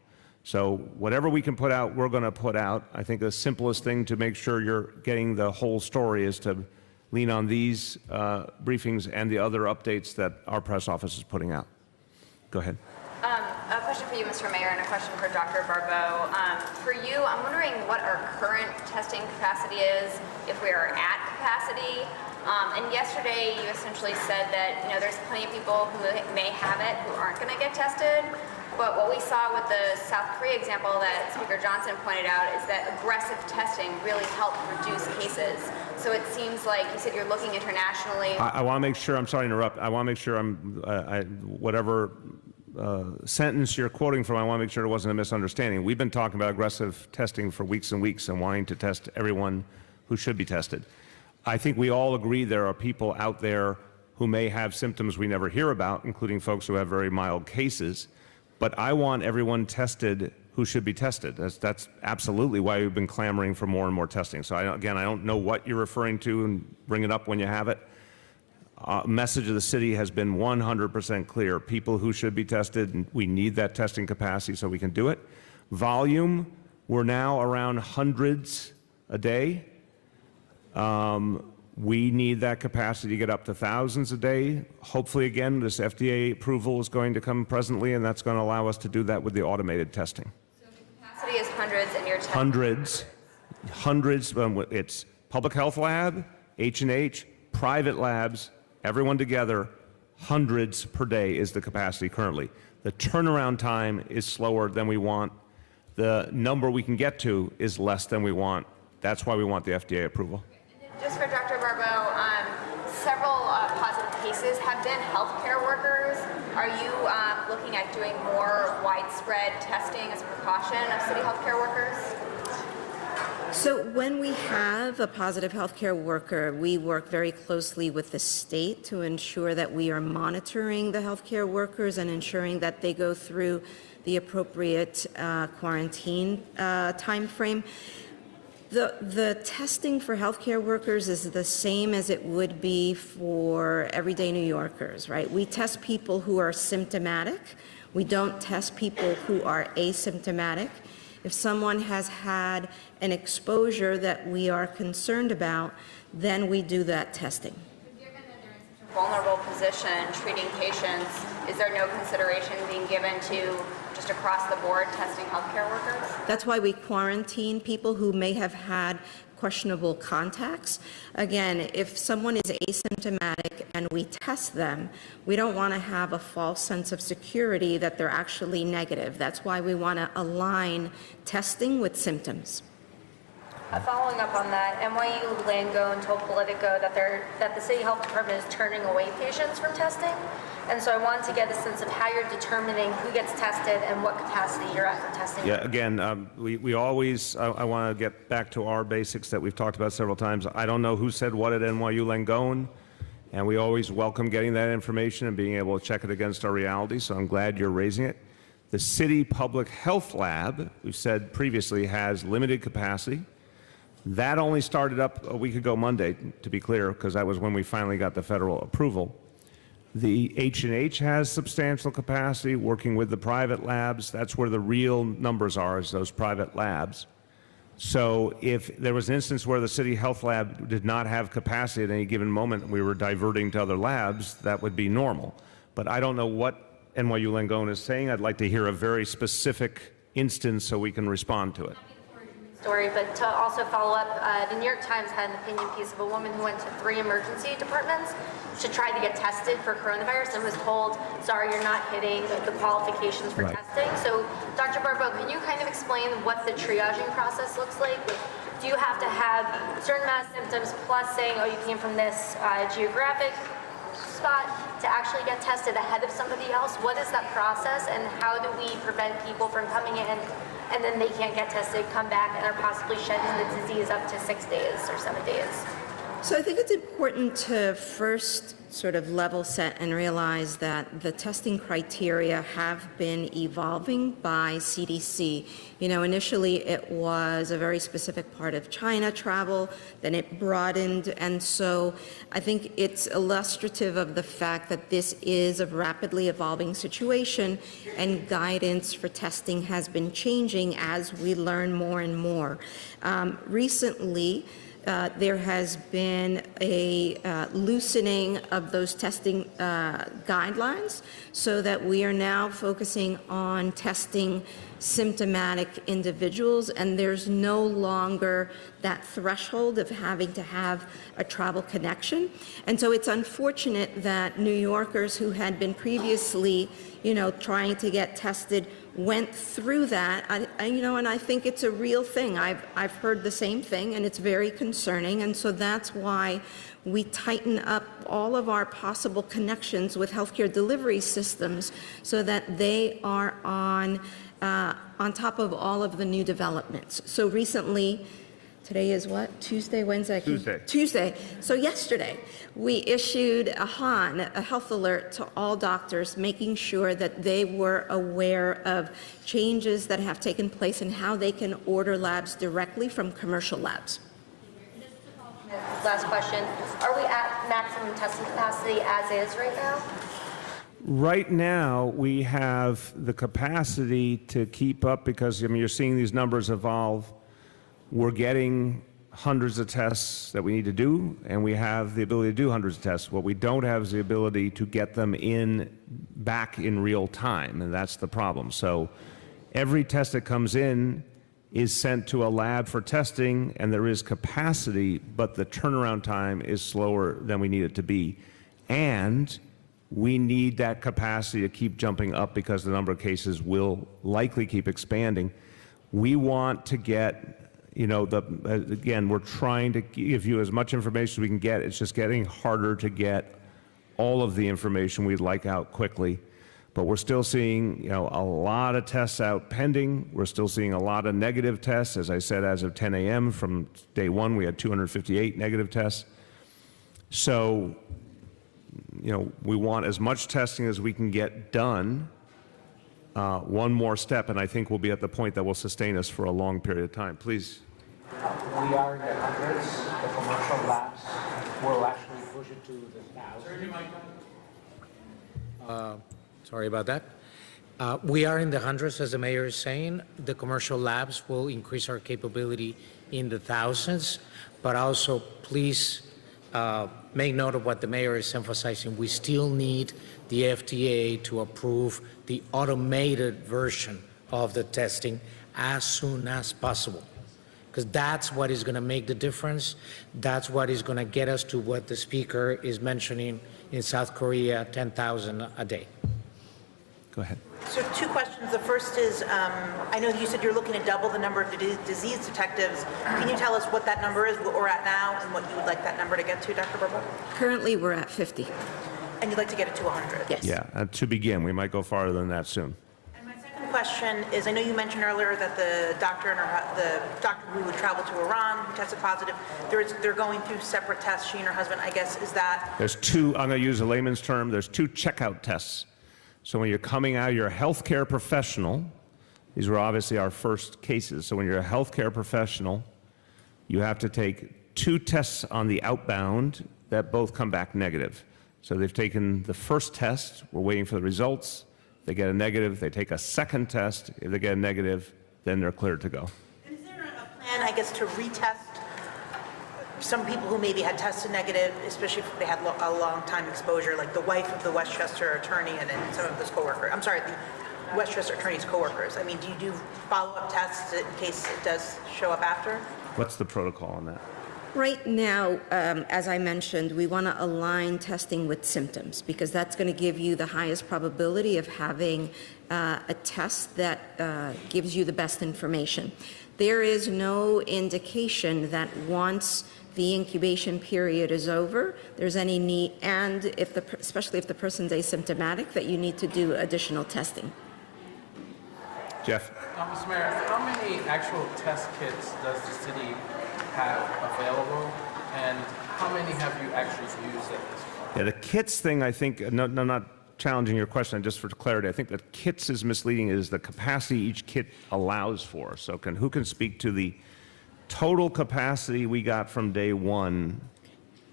So whatever we can put out, we're going to put out. I think the simplest thing to make sure you're getting the whole story is to lean on these briefings and the other updates that our press office is putting out. Go ahead. A question for you, Mr. Mayor, and a question for Dr. Barbeau. For you, I'm wondering what our current testing capacity is, if we are at capacity. And yesterday, you essentially said that there's plenty of people who may have it who aren't going to get tested. But what we saw with the South Korea example that Speaker Johnson pointed out is that aggressive testing really helped reduce cases. So it seems like you said you're looking internationally. I want to make sure, I'm sorry to interrupt, I want to make sure whatever sentence you're quoting from, I want to make sure it wasn't a misunderstanding. We've been talking about aggressive testing for weeks and weeks and wanting to test everyone who should be tested. I think we all agree there are people out there who may have symptoms we never hear about, including folks who have very mild cases. But I want everyone tested who should be tested. That's absolutely why we've been clamoring for more and more testing. So again, I don't know what you're referring to, and bring it up when you have it. Message of the city has been 100% clear. People who should be tested, and we need that testing capacity so we can do it. Volume, we're now around hundreds a day. We need that capacity to get up to thousands a day. Hopefully, again, this FDA approval is going to come presently, and that's going to allow us to do that with the automated testing. So the capacity is hundreds, and you're testing hundreds. It's public health lab, H&H, private labs, everyone together. Hundreds per day is the capacity currently. The turnaround time is slower than we want. The number we can get to is less than we want. That's why we want the FDA approval. Just for Dr. Barbeau, several positive cases have been healthcare workers. Are you looking at doing more widespread testing as a precaution of city healthcare workers? So when we have a positive healthcare worker, we work very closely with the state to ensure that we are monitoring the healthcare workers and ensuring that they go through the appropriate quarantine time frame. The testing for healthcare workers is the same as it would be for everyday New Yorkers, right? We test people who are symptomatic. We don't test people who are asymptomatic. If someone has had an exposure that we are concerned about, then we do that testing. Given that they're in such a vulnerable position treating patients, is there no consideration being given to just across the board testing healthcare workers? That's why we quarantine people who may have had questionable contacts. Again, if someone is asymptomatic and we test them, we don't want to have a false sense of security that they're actually negative. That's why we want to align testing with symptoms. Following up on that, NYU Langone told Politico that the city health department is turning away patients from testing. And so I wanted to get a sense of how you're determining who gets tested and what capacity you're at for testing. Yeah, again, we always, I want to get back to our basics that we've talked about several times. I don't know who said what at NYU Langone, and we always welcome getting that information and being able to check it against our reality, so I'm glad you're raising it. The City Public Health Lab, we've said previously, has limited capacity. That only started up a week ago Monday, to be clear, because that was when we finally got the federal approval. The H&H has substantial capacity, working with the private labs. That's where the real numbers are, is those private labs. So if there was an instance where the city health lab did not have capacity at any given moment and we were diverting to other labs, that would be normal. But I don't know what NYU Langone is saying. I'd like to hear a very specific instance so we can respond to it. Story, but to also follow up, the New York Times had an opinion piece of a woman who went to 3 emergency departments to try to get tested for coronavirus and was told, sorry, you're not hitting the qualifications for testing. So, Dr. Barbeau, can you kind of explain what the triaging process looks like? Do you have to have a certain amount of symptoms plus saying, oh, you came from this geographic spot to actually get tested ahead of somebody else? What is that process, and how do we prevent people from coming in and then they can't get tested, come back, and are possibly shedding the disease up to 6 days or 7 days? So I think it's important to first sort of level set and realize that the testing criteria have been evolving by CDC. You know, initially it was a very specific part of China travel, then it broadened, and so I think it's illustrative of the fact that this is a rapidly evolving situation, and guidance for testing has been changing as we learn more and more. Recently, there has been a loosening of those testing guidelines so that we are now focusing on testing symptomatic individuals, and there's no longer that threshold of having to have a travel connection. And so it's unfortunate that New Yorkers who had been previously, trying to get tested went through that. And I think it's a real thing. I've heard the same thing, and it's very concerning. And so that's why we tighten up all of our possible connections with healthcare delivery systems so that they are on top of all of the new developments. So recently, today is what? Tuesday, Wednesday? Tuesday. So yesterday, we issued a health alert to all doctors, making sure that they were aware of changes that have taken place and how they can order labs directly from commercial labs. Last question. Are we at maximum testing capacity as is right now? Right now, we have the capacity to keep up because, you're seeing these numbers evolve. We're getting hundreds of tests that we need to do, and we have the ability to do hundreds of tests. What we don't have is the ability to get them back in real time, and that's the problem. So every test that comes in is sent to a lab for testing, and there is capacity, but the turnaround time is slower than we need it to be. And we need that capacity to keep jumping up because the number of cases will likely keep expanding. We want to get, again, we're trying to give you as much information as we can get. It's just getting harder to get all of the information we'd like out quickly. But we're still seeing, a lot of tests out pending. We're still seeing a lot of negative tests. As I said, as of 10 a.m. from day one, we had 258 negative tests. So, we want as much testing as we can get done. One more step, and I think we'll be at the point that will sustain us for a long period of time. Please. We are in the hundreds. The commercial labs will actually push it to the thousands. Sorry about that. We are in the hundreds, as the mayor is saying. The commercial labs will increase our capability in the thousands, but also please make note of what the mayor is emphasizing. We still need the FDA to approve the automated version of the testing as soon as possible, because that's what is going to make the difference. That's what is going to get us to what the speaker is mentioning in South Korea, 10,000 a day. Go ahead. So 2 questions. The first is, I know you said you're looking to double the number of disease detectives. Can you tell us what that number is, what we're at now, and what you would like that number to get to, Dr. Barbeau? Currently, we're at 50. And you'd like to get it to 100? Yes. Yeah, to begin. We might go farther than that soon. And my second question is, I know you mentioned earlier that the doctor who would travel to Iran who tested positive, they're going through separate tests, she and her husband, I guess. Is that? There's 2, I'm going to use a layman's term, there's 2 checkout tests. So when you're coming out, you're a healthcare professional. These were obviously our first cases. So when you're a healthcare professional, you have to take 2 tests on the outbound that both come back negative. So they've taken the first test, we're waiting for the results. They get a negative, they take a second test. If they get a negative, then they're cleared to go. Is there a plan, I guess, to retest some people who maybe had tested negative, especially if they had a long time exposure, like the wife of the Westchester attorney and then some of his coworkers? I'm sorry, the Westchester attorney's coworkers. I mean, do you do follow-up tests in case it does show up after? What's the protocol on that? Right now, as I mentioned, we want to align testing with symptoms because that's going to give you the highest probability of having a test that gives you the best information. There is no indication that once the incubation period is over, there's any need, and especially if the person's asymptomatic, that you need to do additional testing. Jeff? Mr. Mayor, how many actual test kits does the city have available, and how many have you actually used at this point? Yeah, the kits thing, I think, no, not challenging your question, just for clarity, I think that kits is misleading, is the capacity each kit allows for. So who can speak to the total capacity we got from day one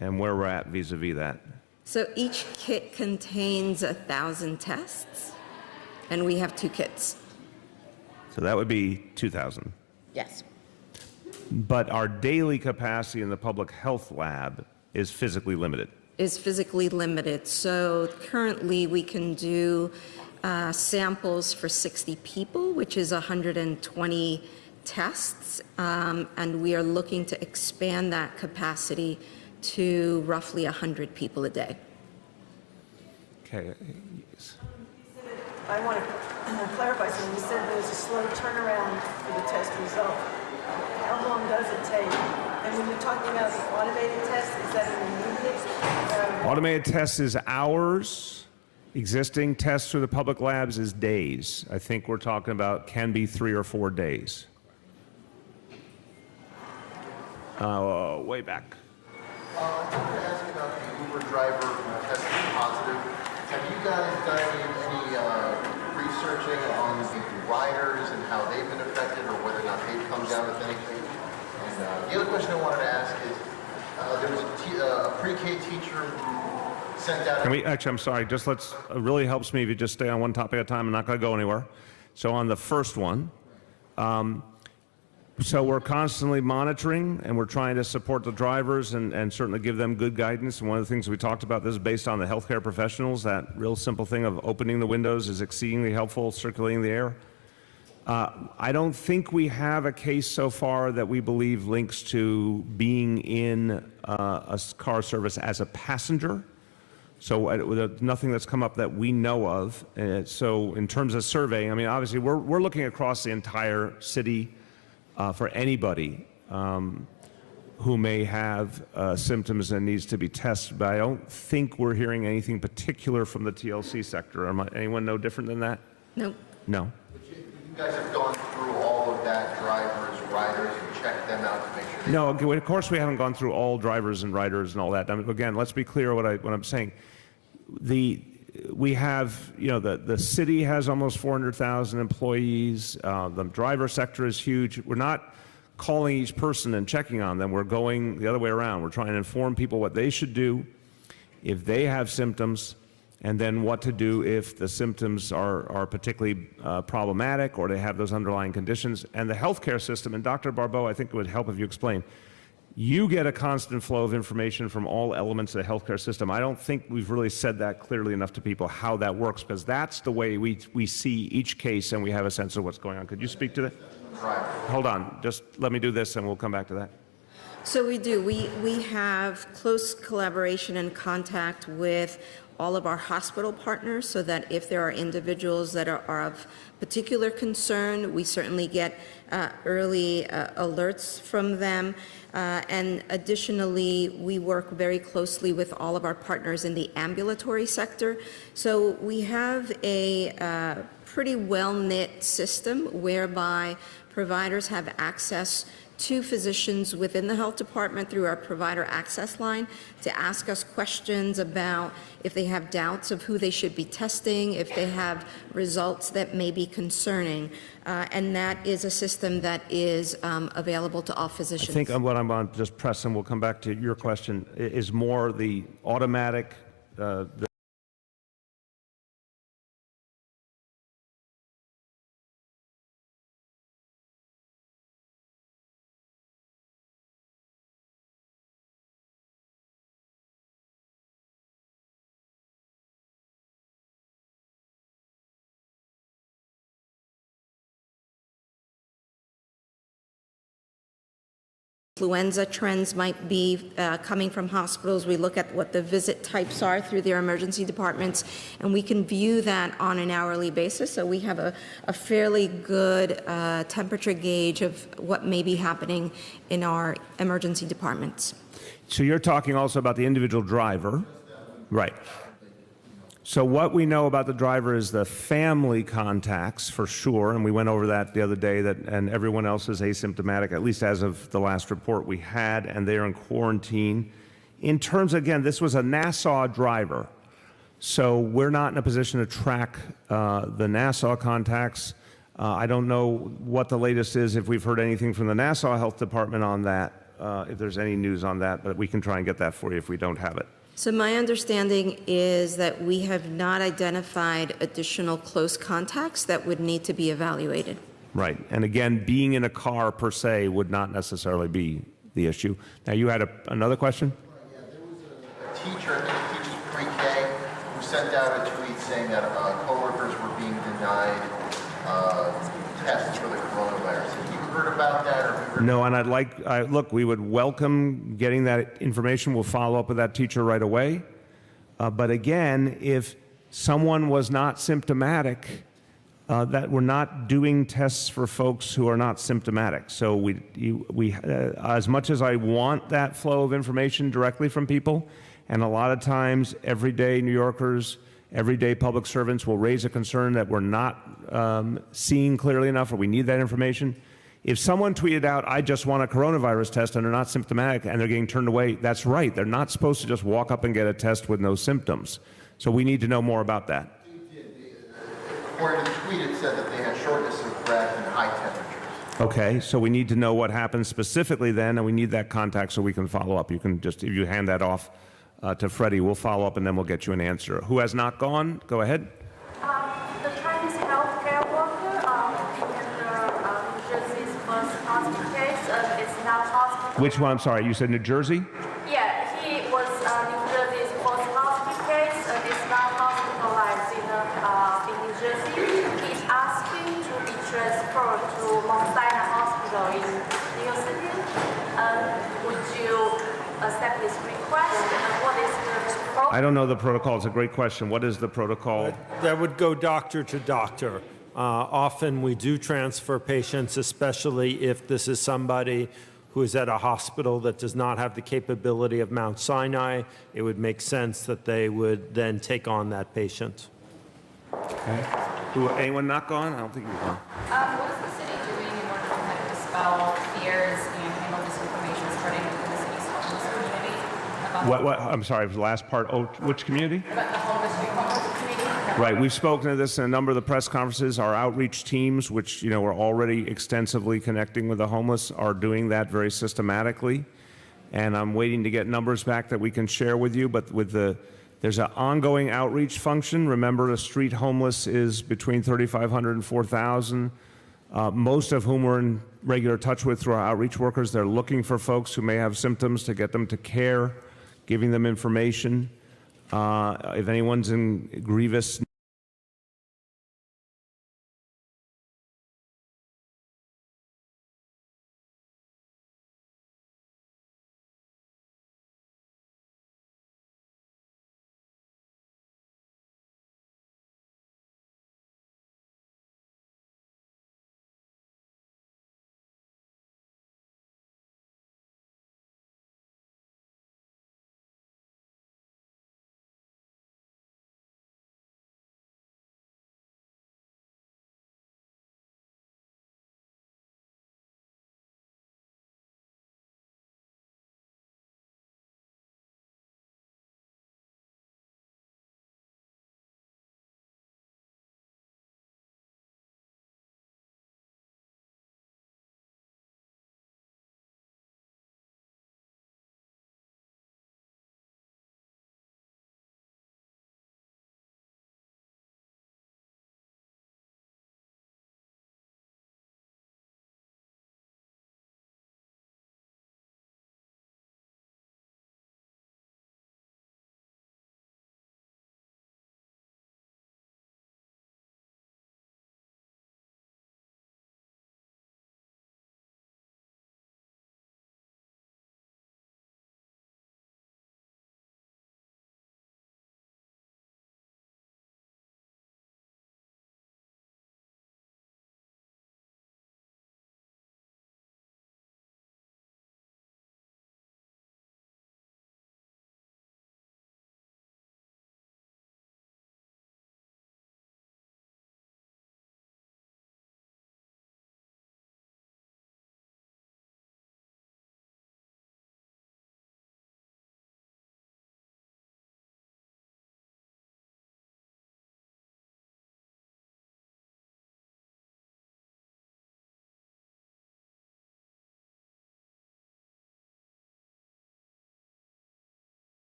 and where we're at vis-a-vis that? So each kit contains 1,000 tests, and we have 2 kits. So that would be 2,000. Yes. But our daily capacity in the public health lab is physically limited. Is physically limited. So currently we can do samples for 60 people, which is 120 tests, and we are looking to expand that capacity to roughly 100 people a day. Okay. I want to clarify something. You said there's a slow turnaround for the test result. How long does it take? And when you're talking about the automated test, is that an immediate? Automated tests is hours. Existing tests through the public labs is days. I think we're talking about can be 3 or 4 days. Way back. I wanted to ask about the Uber driver testing positive. Have you guys done any researching on the riders and how they've been affected, or whether or not they've come down with anything? And the other question I wanted to ask is, there was a pre-K teacher who sent out... Can we, actually, I'm sorry, just let's, it really helps me if you just stay on one topic at a time. I'm not going to go anywhere. So on the first one, so we're constantly monitoring, and we're trying to support the drivers and certainly give them good guidance. And one of the things we talked about, this is based on the healthcare professionals, that real simple thing of opening the windows is exceedingly helpful, circulating the air. I don't think we have a case so far that we believe links to being in a car service as a passenger. So nothing that's come up that we know of. So in terms of surveying, I mean, obviously we're looking across the entire city for anybody who may have symptoms and needs to be tested. But I don't think we're hearing anything particular from the TLC sector. Anyone know different than that? No. No. You guys have gone through all of that, drivers, riders, and checked them out to make sure they... No, okay, of course we haven't gone through all drivers and riders and all that. I mean, again, let's be clear what I'm saying. We have, you know, the city has almost 400,000 employees. The driver sector is huge. We're not calling each person and checking on them. We're going the other way around. We're trying to inform people what they should do if they have symptoms, and then what to do if the symptoms are particularly problematic or they have those underlying conditions. And the healthcare system, and Dr. Barbeau, I think it would help if you explain, you get a constant flow of information from all elements of the healthcare system. I don't think we've really said that clearly enough to people how that works, because that's the way we see each case and we have a sense of what's going on. Could you speak to that? Hold on, just let me do this and we'll come back to that. So we do. We have close collaboration and contact with all of our hospital partners, so that if there are individuals that are of particular concern, we certainly get early alerts from them. And additionally, we work very closely with all of our partners in the ambulatory sector. So we have a pretty well-knit system whereby providers have access to physicians within the health department through our provider access line to ask us questions about if they have doubts of who they should be testing, if they have results that may be concerning. And that is a system that is available to all physicians. I think what I'm going to just press, and we'll come back to your question, is more the automatic, influenza trends might be coming from hospitals. We look at what the visit types are through their emergency departments, and we can view that on an hourly basis. So we have a fairly good temperature gauge of what may be happening in our emergency departments. So you're talking also about the individual driver, right? So what we know about the driver is the family contacts for sure, and we went over that the other day, and everyone else is asymptomatic, at least as of the last report we had, and they're in quarantine. In terms, again, this was a Nassau driver, so we're not in a position to track the Nassau contacts. I don't know what the latest is, if we've heard anything from the Nassau Health Department on that, if there's any news on that, but we can try and get that for you if we don't have it. So my understanding is that we have not identified additional close contacts that would need to be evaluated. Right. And again, being in a car per se would not necessarily be the issue. Now, you had another question? Yeah, there was a teacher, I think he teaches pre-K, who sent out a tweet saying that coworkers were being denied tests for the coronavirus. Have you heard about that? Or have you heard No, and look, we would welcome getting that information. We'll follow up with that teacher right away. But again, if someone was not symptomatic, that we're not doing tests for folks who are not symptomatic. So as much as I want that flow of information directly from people, and a lot of times, everyday New Yorkers, everyday public servants will raise a concern that we're not seeing clearly enough, or we need that information. If someone tweeted out, I just want a coronavirus test, and they're not symptomatic, and they're getting turned away, that's right. They're not supposed to just walk up and get a test with no symptoms. So we need to know more about that. According to the tweet, it said that they had shortness of breath and high temperatures. Okay, so we need to know what happened specifically then, and we need that contact so we can follow up. You can just, if you hand that off to Freddie, we'll follow up and then we'll get you an answer. Who has not gone? Go ahead. The Chinese healthcare worker in New Jersey's first positive case is now hospitalized. Which one? I'm sorry, you said New Jersey? Yeah, he was New Jersey's first positive case is now hospitalized in New Jersey. He's asking to be transferred to Mount Sinai Hospital in New York City. Would you accept this request? And what is the protocol? I don't know the protocol. It's a great question. What is the protocol? That would go doctor to doctor. Often we do transfer patients, especially if this is somebody who is at a hospital that does not have the capability of Mount Sinai. It would make sense that they would then take on that patient. Okay. Anyone not gone? I don't think you've gone. What is the city doing in order to kind of dispel fears and handle misinformation spreading within the city's homeless community? What? I'm sorry, the last part. Oh, which community? About the homeless community? Right. We've spoken to this in a number of the press conferences. Our outreach teams, which are already extensively connecting with the homeless, are doing that very systematically. And I'm waiting to get numbers back that we can share with you. But there's an ongoing outreach function. Remember, the street homeless is between 3,500 and 4,000. Most of whom we're in regular touch with through our outreach workers. They're looking for folks who may have symptoms to get them to care, giving them information. If anyone's in grievous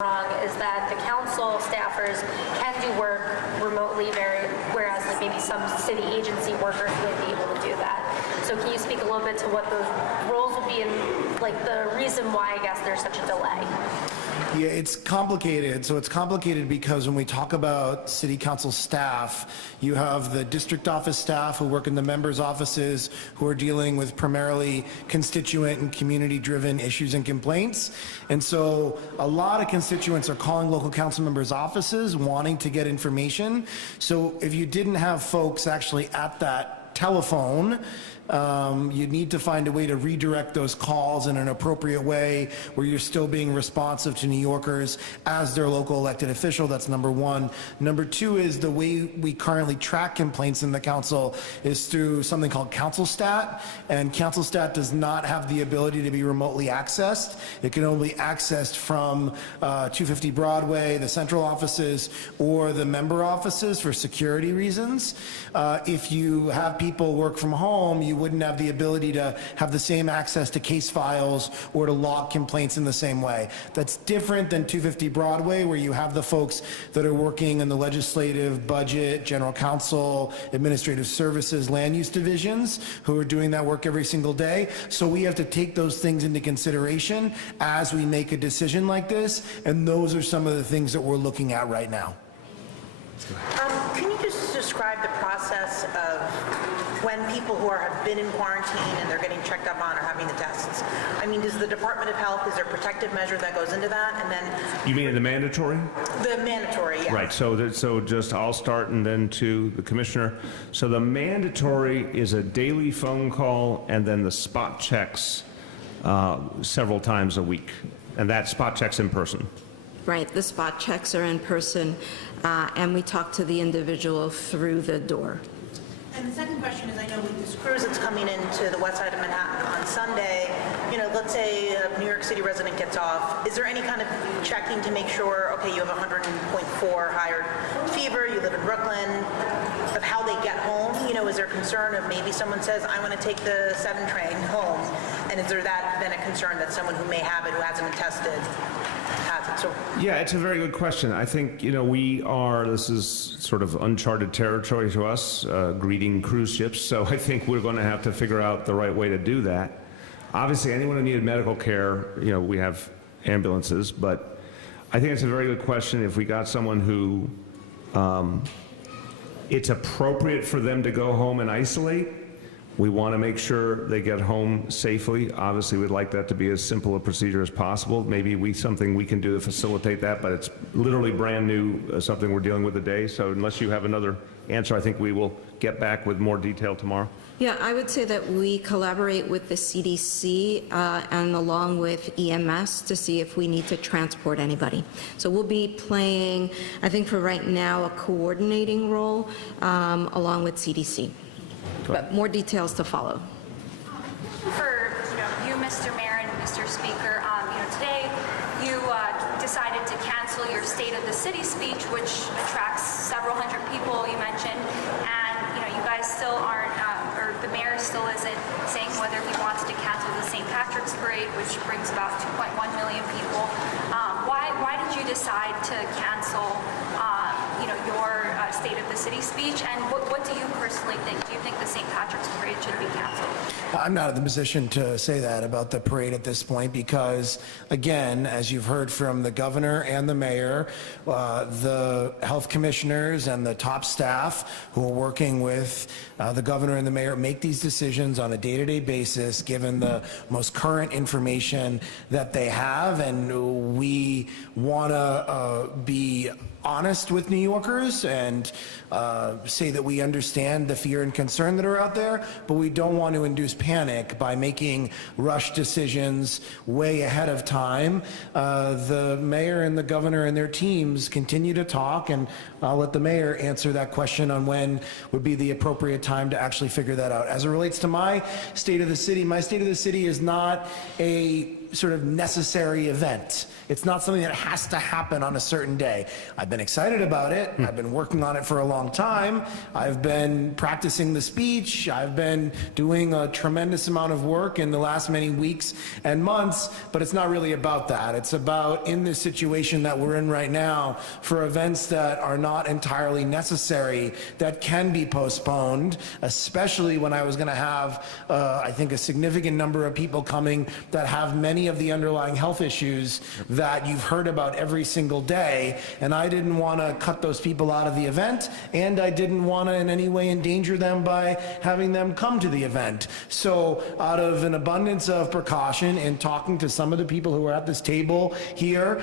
wrong is that the council staffers can do work remotely, whereas like maybe some city agency workers wouldn't be able to do that. So can you speak a little bit to what those roles will be and like the reason why I guess there's such a delay? Yeah, it's complicated. So it's complicated because when we talk about city council staff, you have the district office staff who work in the members' offices who are dealing with primarily constituent and community-driven issues and complaints. And so a lot of constituents are calling local council members' offices wanting to get information. So if you didn't have folks actually at that telephone, you need to find a way to redirect those calls in an appropriate way where you're still being responsive to New Yorkers as their local elected official. That's number one. Number two is the way we currently track complaints in the council is through something called CouncilStat, and CouncilStat does not have the ability to be remotely accessed. It can only be accessed from 250 Broadway, the central offices, or the member offices for security reasons. If you have people work from home, you wouldn't have the ability to have the same access to case files or to log complaints in the same way. That's different than 250 Broadway, where you have the folks that are working in the legislative, budget, general counsel, administrative services, land use divisions, who are doing that work every single day. So we have to take those things into consideration as we make a decision like this, and those are some of the things that we're looking at right now. Can you just describe the process of when people who have been in quarantine and they're getting checked up on are having the tests? I mean, does the Department of Health, is there a protective measure that goes into that? And then You mean the mandatory? the mandatory, yeah. Right, so just I'll start and then to the commissioner. So the mandatory is a daily phone call and then the spot checks several times a week. And that spot checks in person. Right, the spot checks are in person, and we talk to the individual through the door. And the second question is, I know with this cruise that's coming into the west side of Manhattan on Sunday, you know, let's say a New York City resident gets off, is there any kind of checking to make sure, okay, you have 100.4 higher fever, you live in Brooklyn, of how they get home? You know, is there concern of maybe someone says, I want to take the 7 train home, and is there that then a concern that someone who may have it, who hasn't been tested, has it? So Yeah, it's a very good question. I think, you know, this is sort of uncharted territory to us, greeting cruise ships, so I think we're going to have to figure out the right way to do that. Obviously, anyone who needed medical care, you know, we have ambulances, but I think it's a very good question. If we got someone who it's appropriate for them to go home and isolate, we want to make sure they get home safely. Obviously, we'd like that to be as simple a procedure as possible. Maybe something we can do to facilitate that, but it's literally brand new, something we're dealing with today. So unless you have another answer, I think we will get back with more detail tomorrow. Yeah, I would say that we collaborate with the CDC and along with EMS to see if we need to transport anybody. So we'll be playing, I think for right now, a coordinating role along with CDC. But more details to follow. For you, Mr. Mayor and Mr. Speaker, today you decided to cancel your State of the City speech, which attracts several hundred people, you mentioned, and you guys still aren't, or the mayor still isn't saying whether he wants to cancel the St. Patrick's Parade, which brings about 2.1 million people. Why did you decide to cancel your State of the City speech, and what do you personally think? Do you think the St. Patrick's Parade should be canceled? I'm not in the position to say that about the parade at this point because, again, as you've heard from the governor and the mayor, the health commissioners and the top staff who are working with the governor and the mayor make these decisions on a day-to-day basis given the most current information that they have, and we want to be honest with New Yorkers and say that we understand the fear and concern that are out there, but we don't want to induce panic by making rush decisions way ahead of time. The mayor and the governor and their teams continue to talk, and I'll let the mayor answer that question on when would be the appropriate time to actually figure that out. As it relates to my State of the City is not a sort of necessary event. It's not something that has to happen on a certain day. I've been excited about it. I've been working on it for a long time. I've been practicing the speech. I've been doing a tremendous amount of work in the last many weeks and months, but it's not really about that. It's about, in this situation that we're in right now, for events that are not entirely necessary, that can be postponed, especially when I was going to have, I think, a significant number of people coming that have many of the underlying health issues that you've heard about every single day, and I didn't want to cut those people out of the event, and I didn't want to in any way endanger them by having them come to the event. So out of an abundance of precaution and talking to some of the people who are at this table here,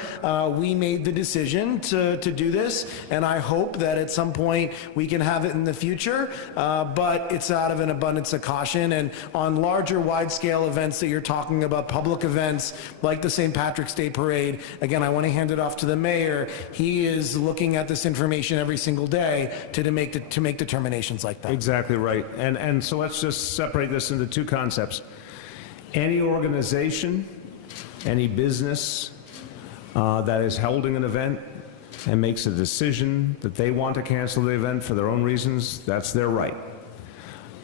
we made the decision to do this, and I hope that at some point we can have it in the future, but it's out of an abundance of caution. And on larger wide-scale events that you're talking about, public events like the St. Patrick's Day Parade, again, I want to hand it off to the mayor. He is looking at this information every single day to make determinations like that. Exactly right. And so let's just separate this into two concepts. Any organization, any business that is holding an event and makes a decision that they want to cancel the event for their own reasons, that's their right.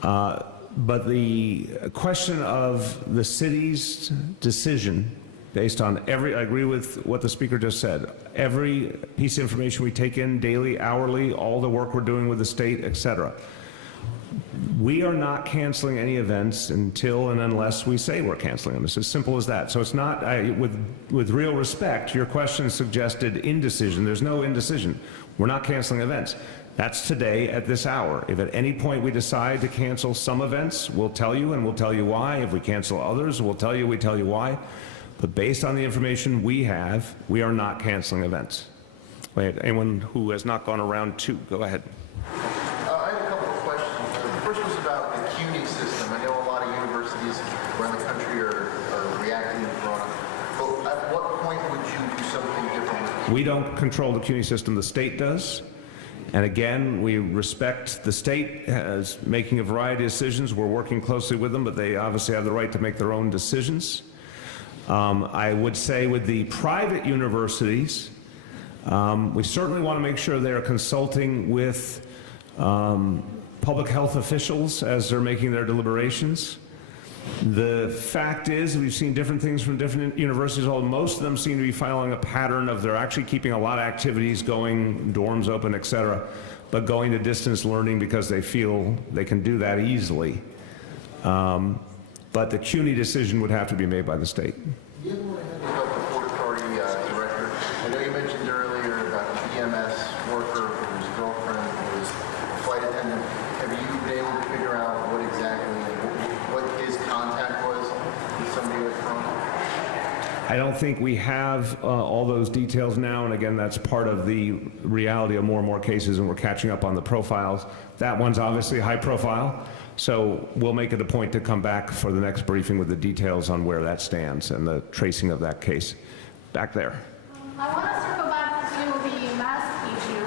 But the question of the city's decision based on I agree with what the speaker just said, every piece of information we take in daily, hourly, all the work we're doing with the state, etc. We are not canceling any events until and unless we say we're canceling them. It's as simple as that. So it's not, with real respect, your question suggested indecision. There's no indecision. We're not canceling events. That's today at this hour. If at any point we decide to cancel some events, we'll tell you, and we'll tell you why. If we cancel others, we'll tell you, we tell you why. But based on the information we have, we are not canceling events. Wait, anyone who has not gone around two, go ahead. I had a couple of questions. The first was about the CUNY system. I know a lot of universities around the country are reacting to Corona. But at what point would you do something different? We don't control the CUNY system, the state does. And again, we respect the state as making a variety of decisions. We're working closely with them, but they obviously have the right to make their own decisions. I would say with the private universities, we certainly want to make sure they're consulting with public health officials as they're making their deliberations. The fact is, we've seen different things from different universities, although most of them seem to be following a pattern of they're actually keeping a lot of activities going, dorms open, et cetera, but going to distance learning because they feel they can do that easily. But the CUNY decision would have to be made by the state. You have more about the Port Authority director. I know you mentioned earlier about an EMS worker whose girlfriend was a flight attendant. Have you been able to figure out what exactly, what his contact was with somebody with Corona? I don't think we have all those details now, and again, that's part of the reality of more and more cases, and we're catching up on the profiles. That one's obviously high profile. So we'll make it a point to come back for the next briefing with the details on where that stands and the tracing of that case. Back there. I want to circle back to the mask issue.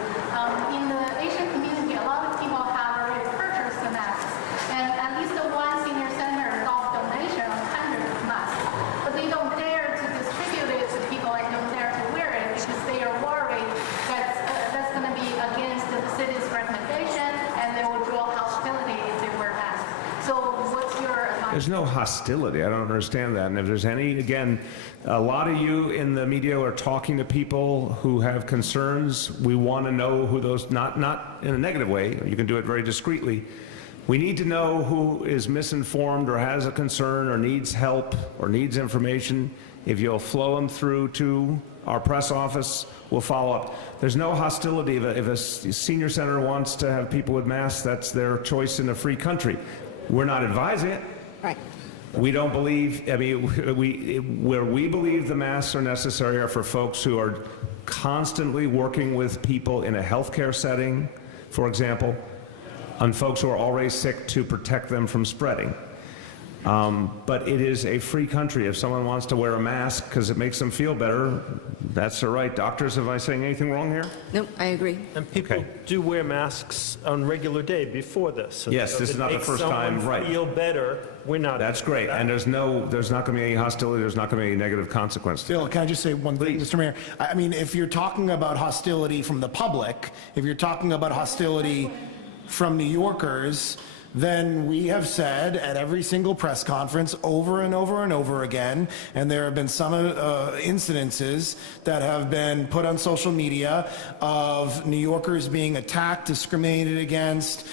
In the Asian community, a lot of people have already purchased the masks, and at least the one senior center got donation of hundreds of masks, but they don't dare to distribute it to people and don't dare to wear it because they are worried that that's going to be against the city's recommendation and they will draw hostility if they wear masks. So what's your advice? There's no hostility. I don't understand that. And if there's any, again, a lot of you in the media are talking to people who have concerns. We want to know who those, not in a negative way. You can do it very discreetly. We need to know who is misinformed or has a concern or needs help or needs information. If you'll flow them through to our press office, we'll follow up. There's no hostility. If a senior center wants to have people with masks, that's their choice in a free country. We're not advising it. Right. We don't believe, I mean, where we believe the masks are necessary are for folks who are constantly working with people in a healthcare setting, for example, and folks who are already sick to protect them from spreading. But it is a free country. If someone wants to wear a mask because it makes them feel better, That's all right. Doctors, am I saying anything wrong here? Nope, I agree. And people do wear masks on regular day before this. And Yes, so this if is not it the makes first time, someone right. feel better, we're not. That's great. And there's not going to be any hostility, there's not going to be any negative consequence. Phil, can I just say one thing, Mr. Mayor? I mean, if you're talking about hostility from the public, if you're talking about hostility from New Yorkers, then we have said at every single press conference over and over and over again, and there have been some incidences that have been put on social media of New Yorkers being attacked, discriminated against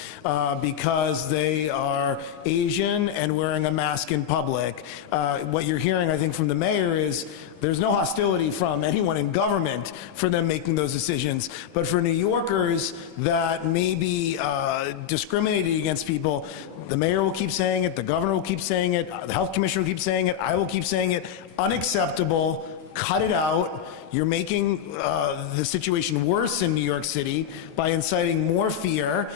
because they are Asian and wearing a mask in public. What you're hearing, I think, from the mayor is there's no hostility from anyone in government for them making those decisions. But for New Yorkers that may be discriminating against people, the mayor will keep saying it, the governor will keep saying it, the health commissioner will keep saying it, I will keep saying it. Unacceptable. Cut it out. You're making the situation worse in New York City by inciting more fear.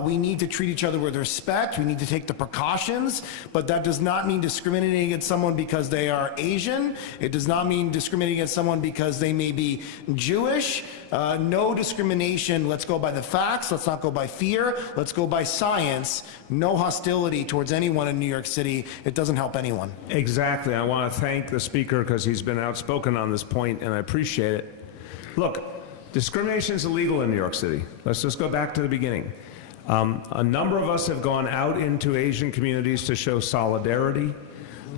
We need to treat each other with respect. We need to take the precautions, but that does not mean discriminating against someone because they are Asian. It does not mean discriminating against someone because they may be Jewish. No discrimination. Let's go by the facts. Let's not go by fear. Let's go by science. No hostility towards anyone in New York City. It doesn't help anyone. Exactly. I want to thank the speaker because he's been outspoken on this point, and I appreciate it. Look, discrimination is illegal in New York City. Let's just go back to the beginning. A number of us have gone out into Asian communities to show solidarity,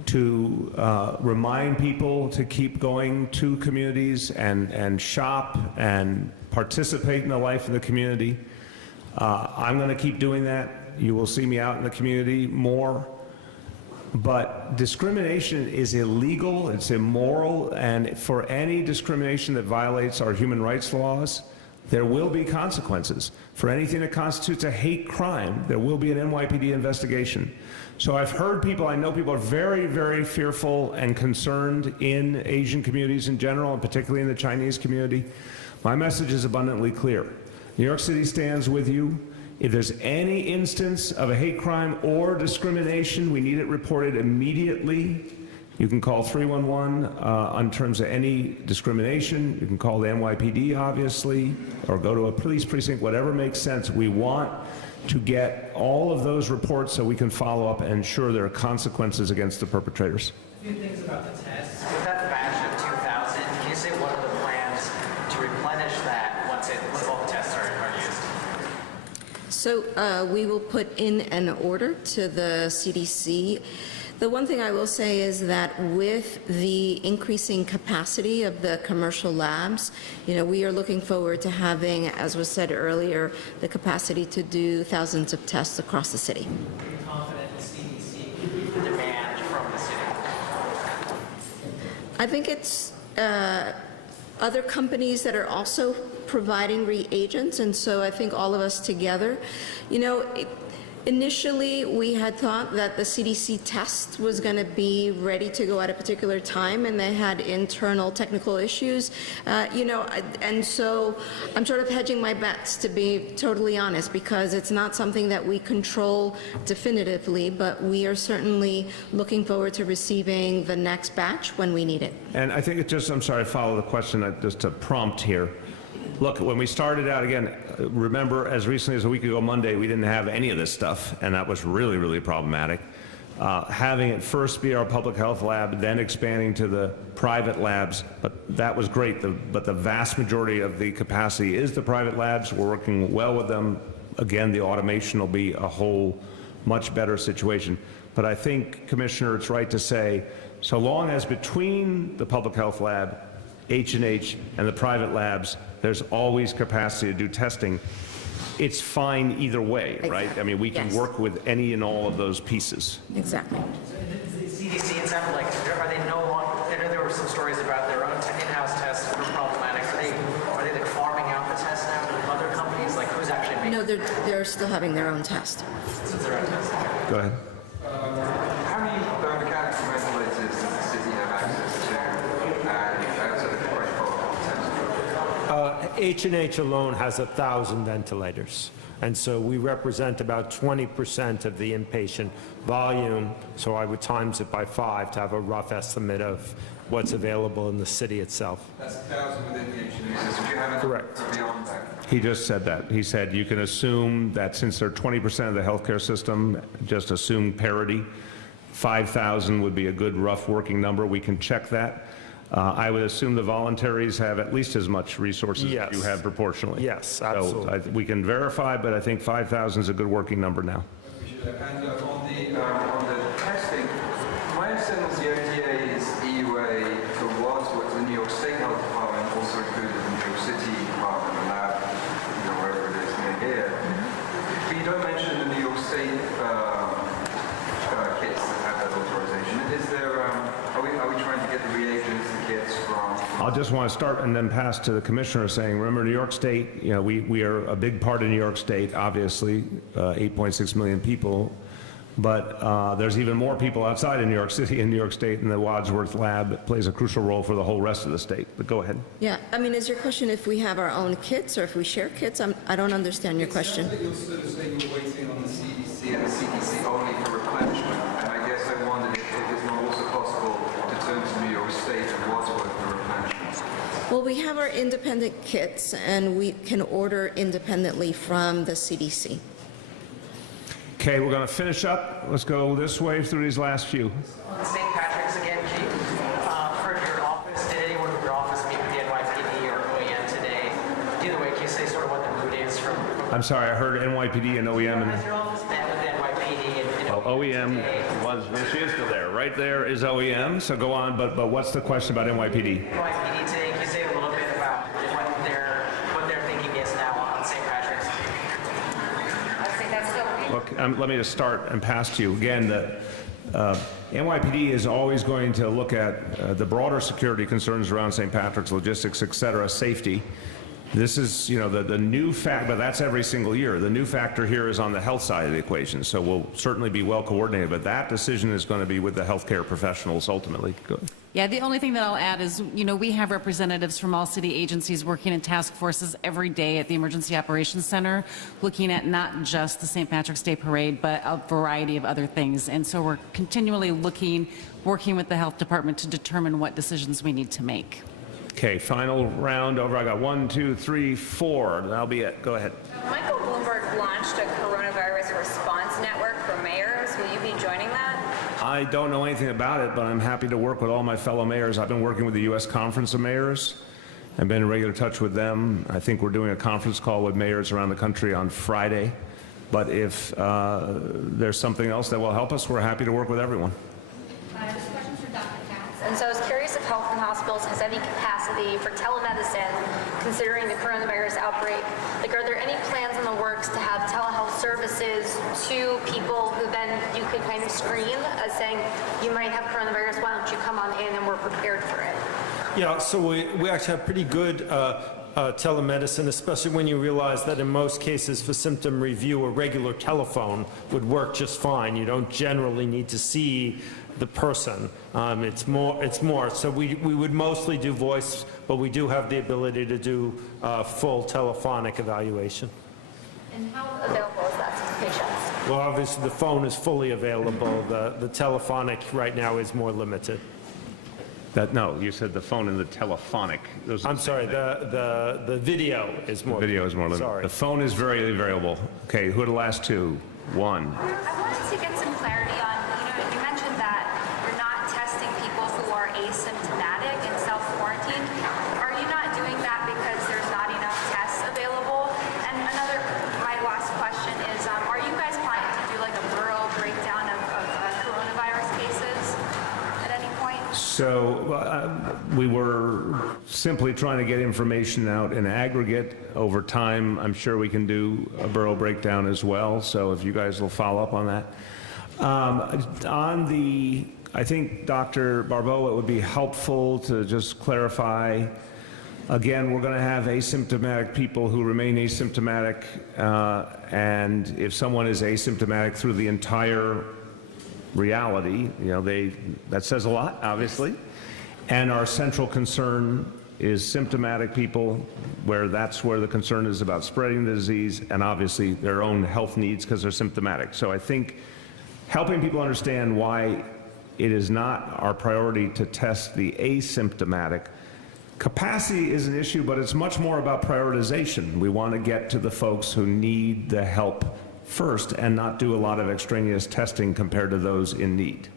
to remind people to keep going to communities and shop and participate in the life of the community. I'm going to keep doing that. You will see me out in the community more. But discrimination is illegal, it's immoral, and for any discrimination that violates our human rights laws, there will be consequences. For anything that constitutes a hate crime, there will be an NYPD investigation. So I've heard people, I know people are very, very fearful and concerned in Asian communities in general, and particularly in the Chinese community. My message is abundantly clear. New York City stands with you. If there's any instance of a hate crime or discrimination, we need it reported immediately. You can call 311 on terms of any discrimination. You can call the NYPD, obviously, or go to a police precinct, whatever makes sense. We want to get all of those reports so we can follow up and ensure there are consequences against the perpetrators. A few things about the tests. With that batch of 2,000, can you say what are the plans to replenish that once all the tests are used? So we will put in an order to the CDC. The one thing I will say is that with the increasing capacity of the commercial labs, we are looking forward to having, as was said earlier, the capacity to do thousands of tests across the city. Are you confident the CDC can meet the demand from the city? I think it's other companies that are also providing reagents, and so I think all of us together, initially we had thought that the CDC test was going to be ready to go at a particular time, and they had internal technical issues, and so I'm sort of hedging my bets, to be totally honest, because it's not something that we control definitively, but we are certainly looking forward to receiving the next batch when we need it. And I think I'm sorry, I follow the question, just to prompt here. Look, when we started out, again, remember as recently as a week ago Monday, we didn't have any of this stuff, and that was really, really problematic. Having it first be our public health lab, then expanding to the private labs, but that was great. But the vast majority of the capacity is the private labs. We're working well with them. Again, the automation will be a whole much better situation. But I think, Commissioner, it's right to say, so long as between the public health lab, H&H, and the private labs, there's always capacity to do testing, it's fine either way, right? I mean, we can work with any and all of those pieces. Exactly. The CDC, it sounded like, are they no longer, I know there were some stories about their own in-house tests that were problematic. Are they like farming out the tests now to other companies? Like, who's actually making? No, they're still having their own test. So it's their own test. Go ahead. How many mechanical ventilators does the city have access to? And also the question H&H alone has 1,000 ventilators. And so we represent about 20% of the inpatient volume. So I would times it by 5 to have a rough estimate of what's available in the city itself. That's 1,000 within the engineering system. Do you have Correct. beyond that? He just said that. He said you can assume that since they're 20% of the healthcare system, just assume parity. 5,000 would be a good rough working number. We can check that. I would assume the voluntaries have at least as much resources Yes. as you have proportionally. Yes, absolutely. So we can verify, but I think 5,000 is a good working number now. And on the testing, my understanding was the OTA's EUA for Wadsworth, the New York State Health Department, also included the New York City Department, the lab, wherever it is near here. But you don't mention the New York State kits that have that authorization. Is there, are we trying to get the reagents, the kits from? I'll just want to start and then pass to the commissioner saying, remember New York State, we are a big part of New York State, obviously, 8.6 million people, but there's even more people outside of New York City and New York State, and the Wadsworth lab plays a crucial role for the whole rest of the state. But go ahead. Yeah, I mean, is your question if we have our own kits or if we share kits? I don't understand your question. It sounds like you're sort of saying you're waiting on the CDC and the CDC only for replenishment, and I guess I wondered if it's not also possible to turn to New York State and Wadsworth for replenishment. Well, we have our independent kits, and we can order independently from the CDC. Okay, we're going to finish up. Let's go this way through these last few. On St. Patrick's again, Chief, for your office, did anyone from your office meet with the NYPD or OEM today? Either way, can you say sort of what the mood is from I'm sorry, I heard NYPD and OEM. Has your office met with the NYPD and OEM was, she is still there. Right there is OEM, so go on, but what's the question about NYPD? NYPD today? Can you say a little bit about what their thinking is now on St. Patrick's? I think that's still. Look, let me just start and pass to you. Again, the NYPD is always going to look at the broader security concerns around St. Patrick's, logistics, et cetera, safety. This is, the new fact, but that's every single year. The new factor here is on the health side of the equation, so we'll certainly be well coordinated, but that decision is going to be with the healthcare professionals ultimately. Go ahead. Yeah, the only thing that I'll add is, we have representatives from all city agencies working in task forces every day at the Emergency Operations Center, looking at not just the St. Patrick's Day Parade, but a variety of other things. And so we're continually working with the health department to determine what decisions we need to make. Okay, final round over. I got 1, 2, 3, 4. That'll be it. Go ahead. Michael Bloomberg launched a coronavirus response network for mayors. Will you be joining that? I don't know anything about it, but I'm happy to work with all my fellow mayors. I've been working with the U.S. Conference of Mayors. I've been in regular touch with them. I think we're doing a conference call with mayors around the country on Friday. But if there's something else that will help us, we're happy to work with everyone. This question's for Dr. Katz. And so I was curious if Health and Hospitals has any capacity for telemedicine considering the coronavirus outbreak. Like, are there any plans in the works to have telehealth services to people who then you could kind of screen as saying, you might have coronavirus, why don't you come on in and we're prepared for it? Yeah, so we actually have pretty good telemedicine, especially when you realize that in most cases for symptom review, a regular telephone would work just fine. You don't generally need to see the person. It's more. So we would mostly do voice, but we do have the ability to do full telephonic evaluation. And how available is that to patients? Well, obviously the phone is fully available. The telephonic right now is more limited. No, you said the phone and the telephonic. I'm sorry, the video is more. The video is more limited. Sorry. The phone is very variable. Okay, who are the last two? One. I wanted to get some clarity on, you mentioned that you're not testing people who are asymptomatic and self-quarantine. Are you not doing that because there's not enough tests available? And my last question is, are you guys planning to do like a borough breakdown of coronavirus cases at any point? So we were simply trying to get information out in aggregate. Over time, I'm sure we can do a borough breakdown as well, so if you guys will follow up on that. I think, Dr. Barbeau, it would be helpful to just clarify, again, we're going to have asymptomatic people who remain asymptomatic, and if someone is asymptomatic through the entire reality, that says a lot, obviously. And our central concern is symptomatic people, where that's where the concern is about spreading the disease and obviously their own health needs because they're symptomatic. So I think helping people understand why it is not our priority to test the asymptomatic. Capacity is an issue, but it's much more about prioritization. We want to get to the folks who need the help first and not do a lot of extraneous testing compared to those in need.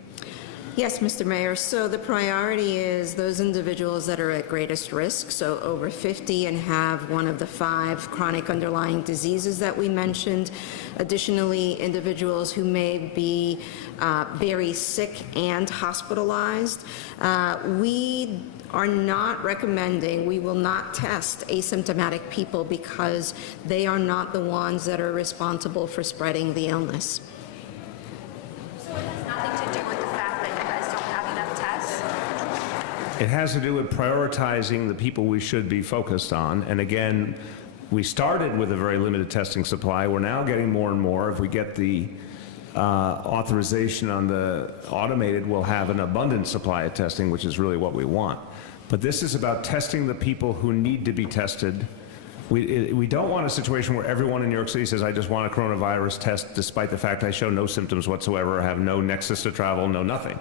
Yes, Mr. Mayor. So the priority is those individuals that are at greatest risk, so over 50 and have one of the 5 chronic underlying diseases that we mentioned. Additionally, individuals who may be very sick and hospitalized. We are not recommending, we will not test asymptomatic people because they are not the ones that are responsible for spreading the illness. So it has nothing to do with the fact that you guys don't have enough tests? It has to do with prioritizing the people we should be focused on. And again, we started with a very limited testing supply. We're now getting more and more. If we get the authorization on the automated, we'll have an abundant supply of testing, which is really what we want. But this is about testing the people who need to be tested. We don't want a situation where everyone in New York City says, I just want a coronavirus test despite the fact I show no symptoms whatsoever, have no nexus to travel, no nothing.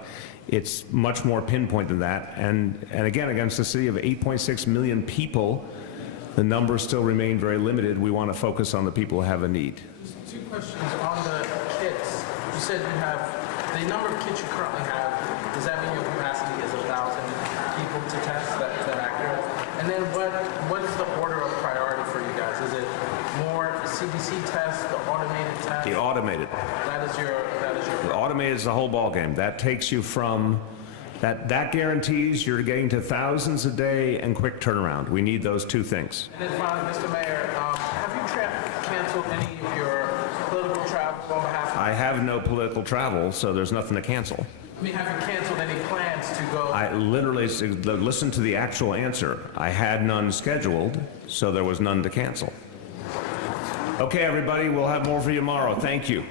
It's much more pinpoint than that. And again, against a city of 8.6 million people, the numbers still remain very limited. We want to focus on the people who have a need. 2 questions on the kits. You said you have, the number of kits you currently have, does that mean your capacity is 1,000 people to test? Is that accurate? And then what is the order of priority for you guys? Is it more CDC tests, the automated tests? The automated. That is your The automated is the whole ballgame. That takes you from, that guarantees you're getting to thousands a day and quick turnaround. We need those 2 things. And then finally, Mr. Mayor, have you canceled any of your political travel on behalf of... I have no political travel, so there's nothing to cancel. I mean, have you canceled any plans to go... I literally, listen to the actual answer. I had none scheduled, so there was none to cancel. Okay, everybody, we'll have more for you tomorrow. Thank you.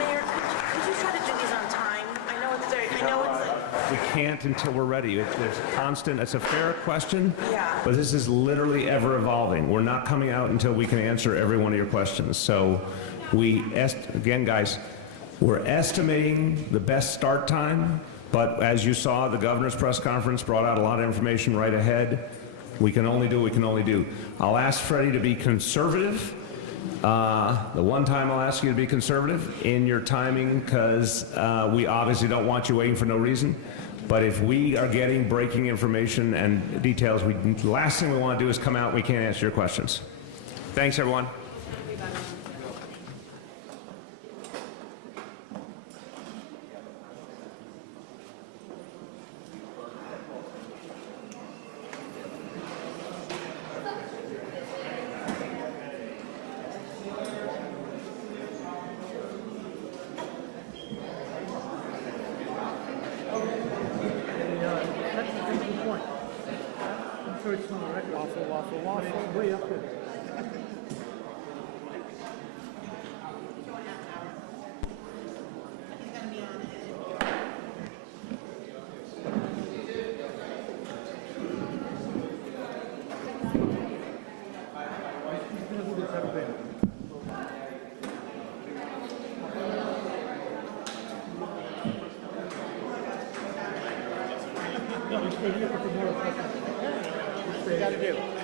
Mayor, could you try to do these on time? I know it's like... We can't until we're ready. There's constant, it's a fair question, Yeah. but this is literally ever evolving. We're not coming out until we can answer every one of your questions. So again, guys, we're estimating the best start time, but as you saw, the governor's press conference brought out a lot of information right ahead. We can only do what we can only do. I'll ask Freddie to be conservative. The one time I'll ask you to be conservative in your timing, because we obviously don't want you waiting for no reason. But if we are getting breaking information and details, the last thing we want to do is come out and we can't answer your questions. Thanks, everyone. What you got to do?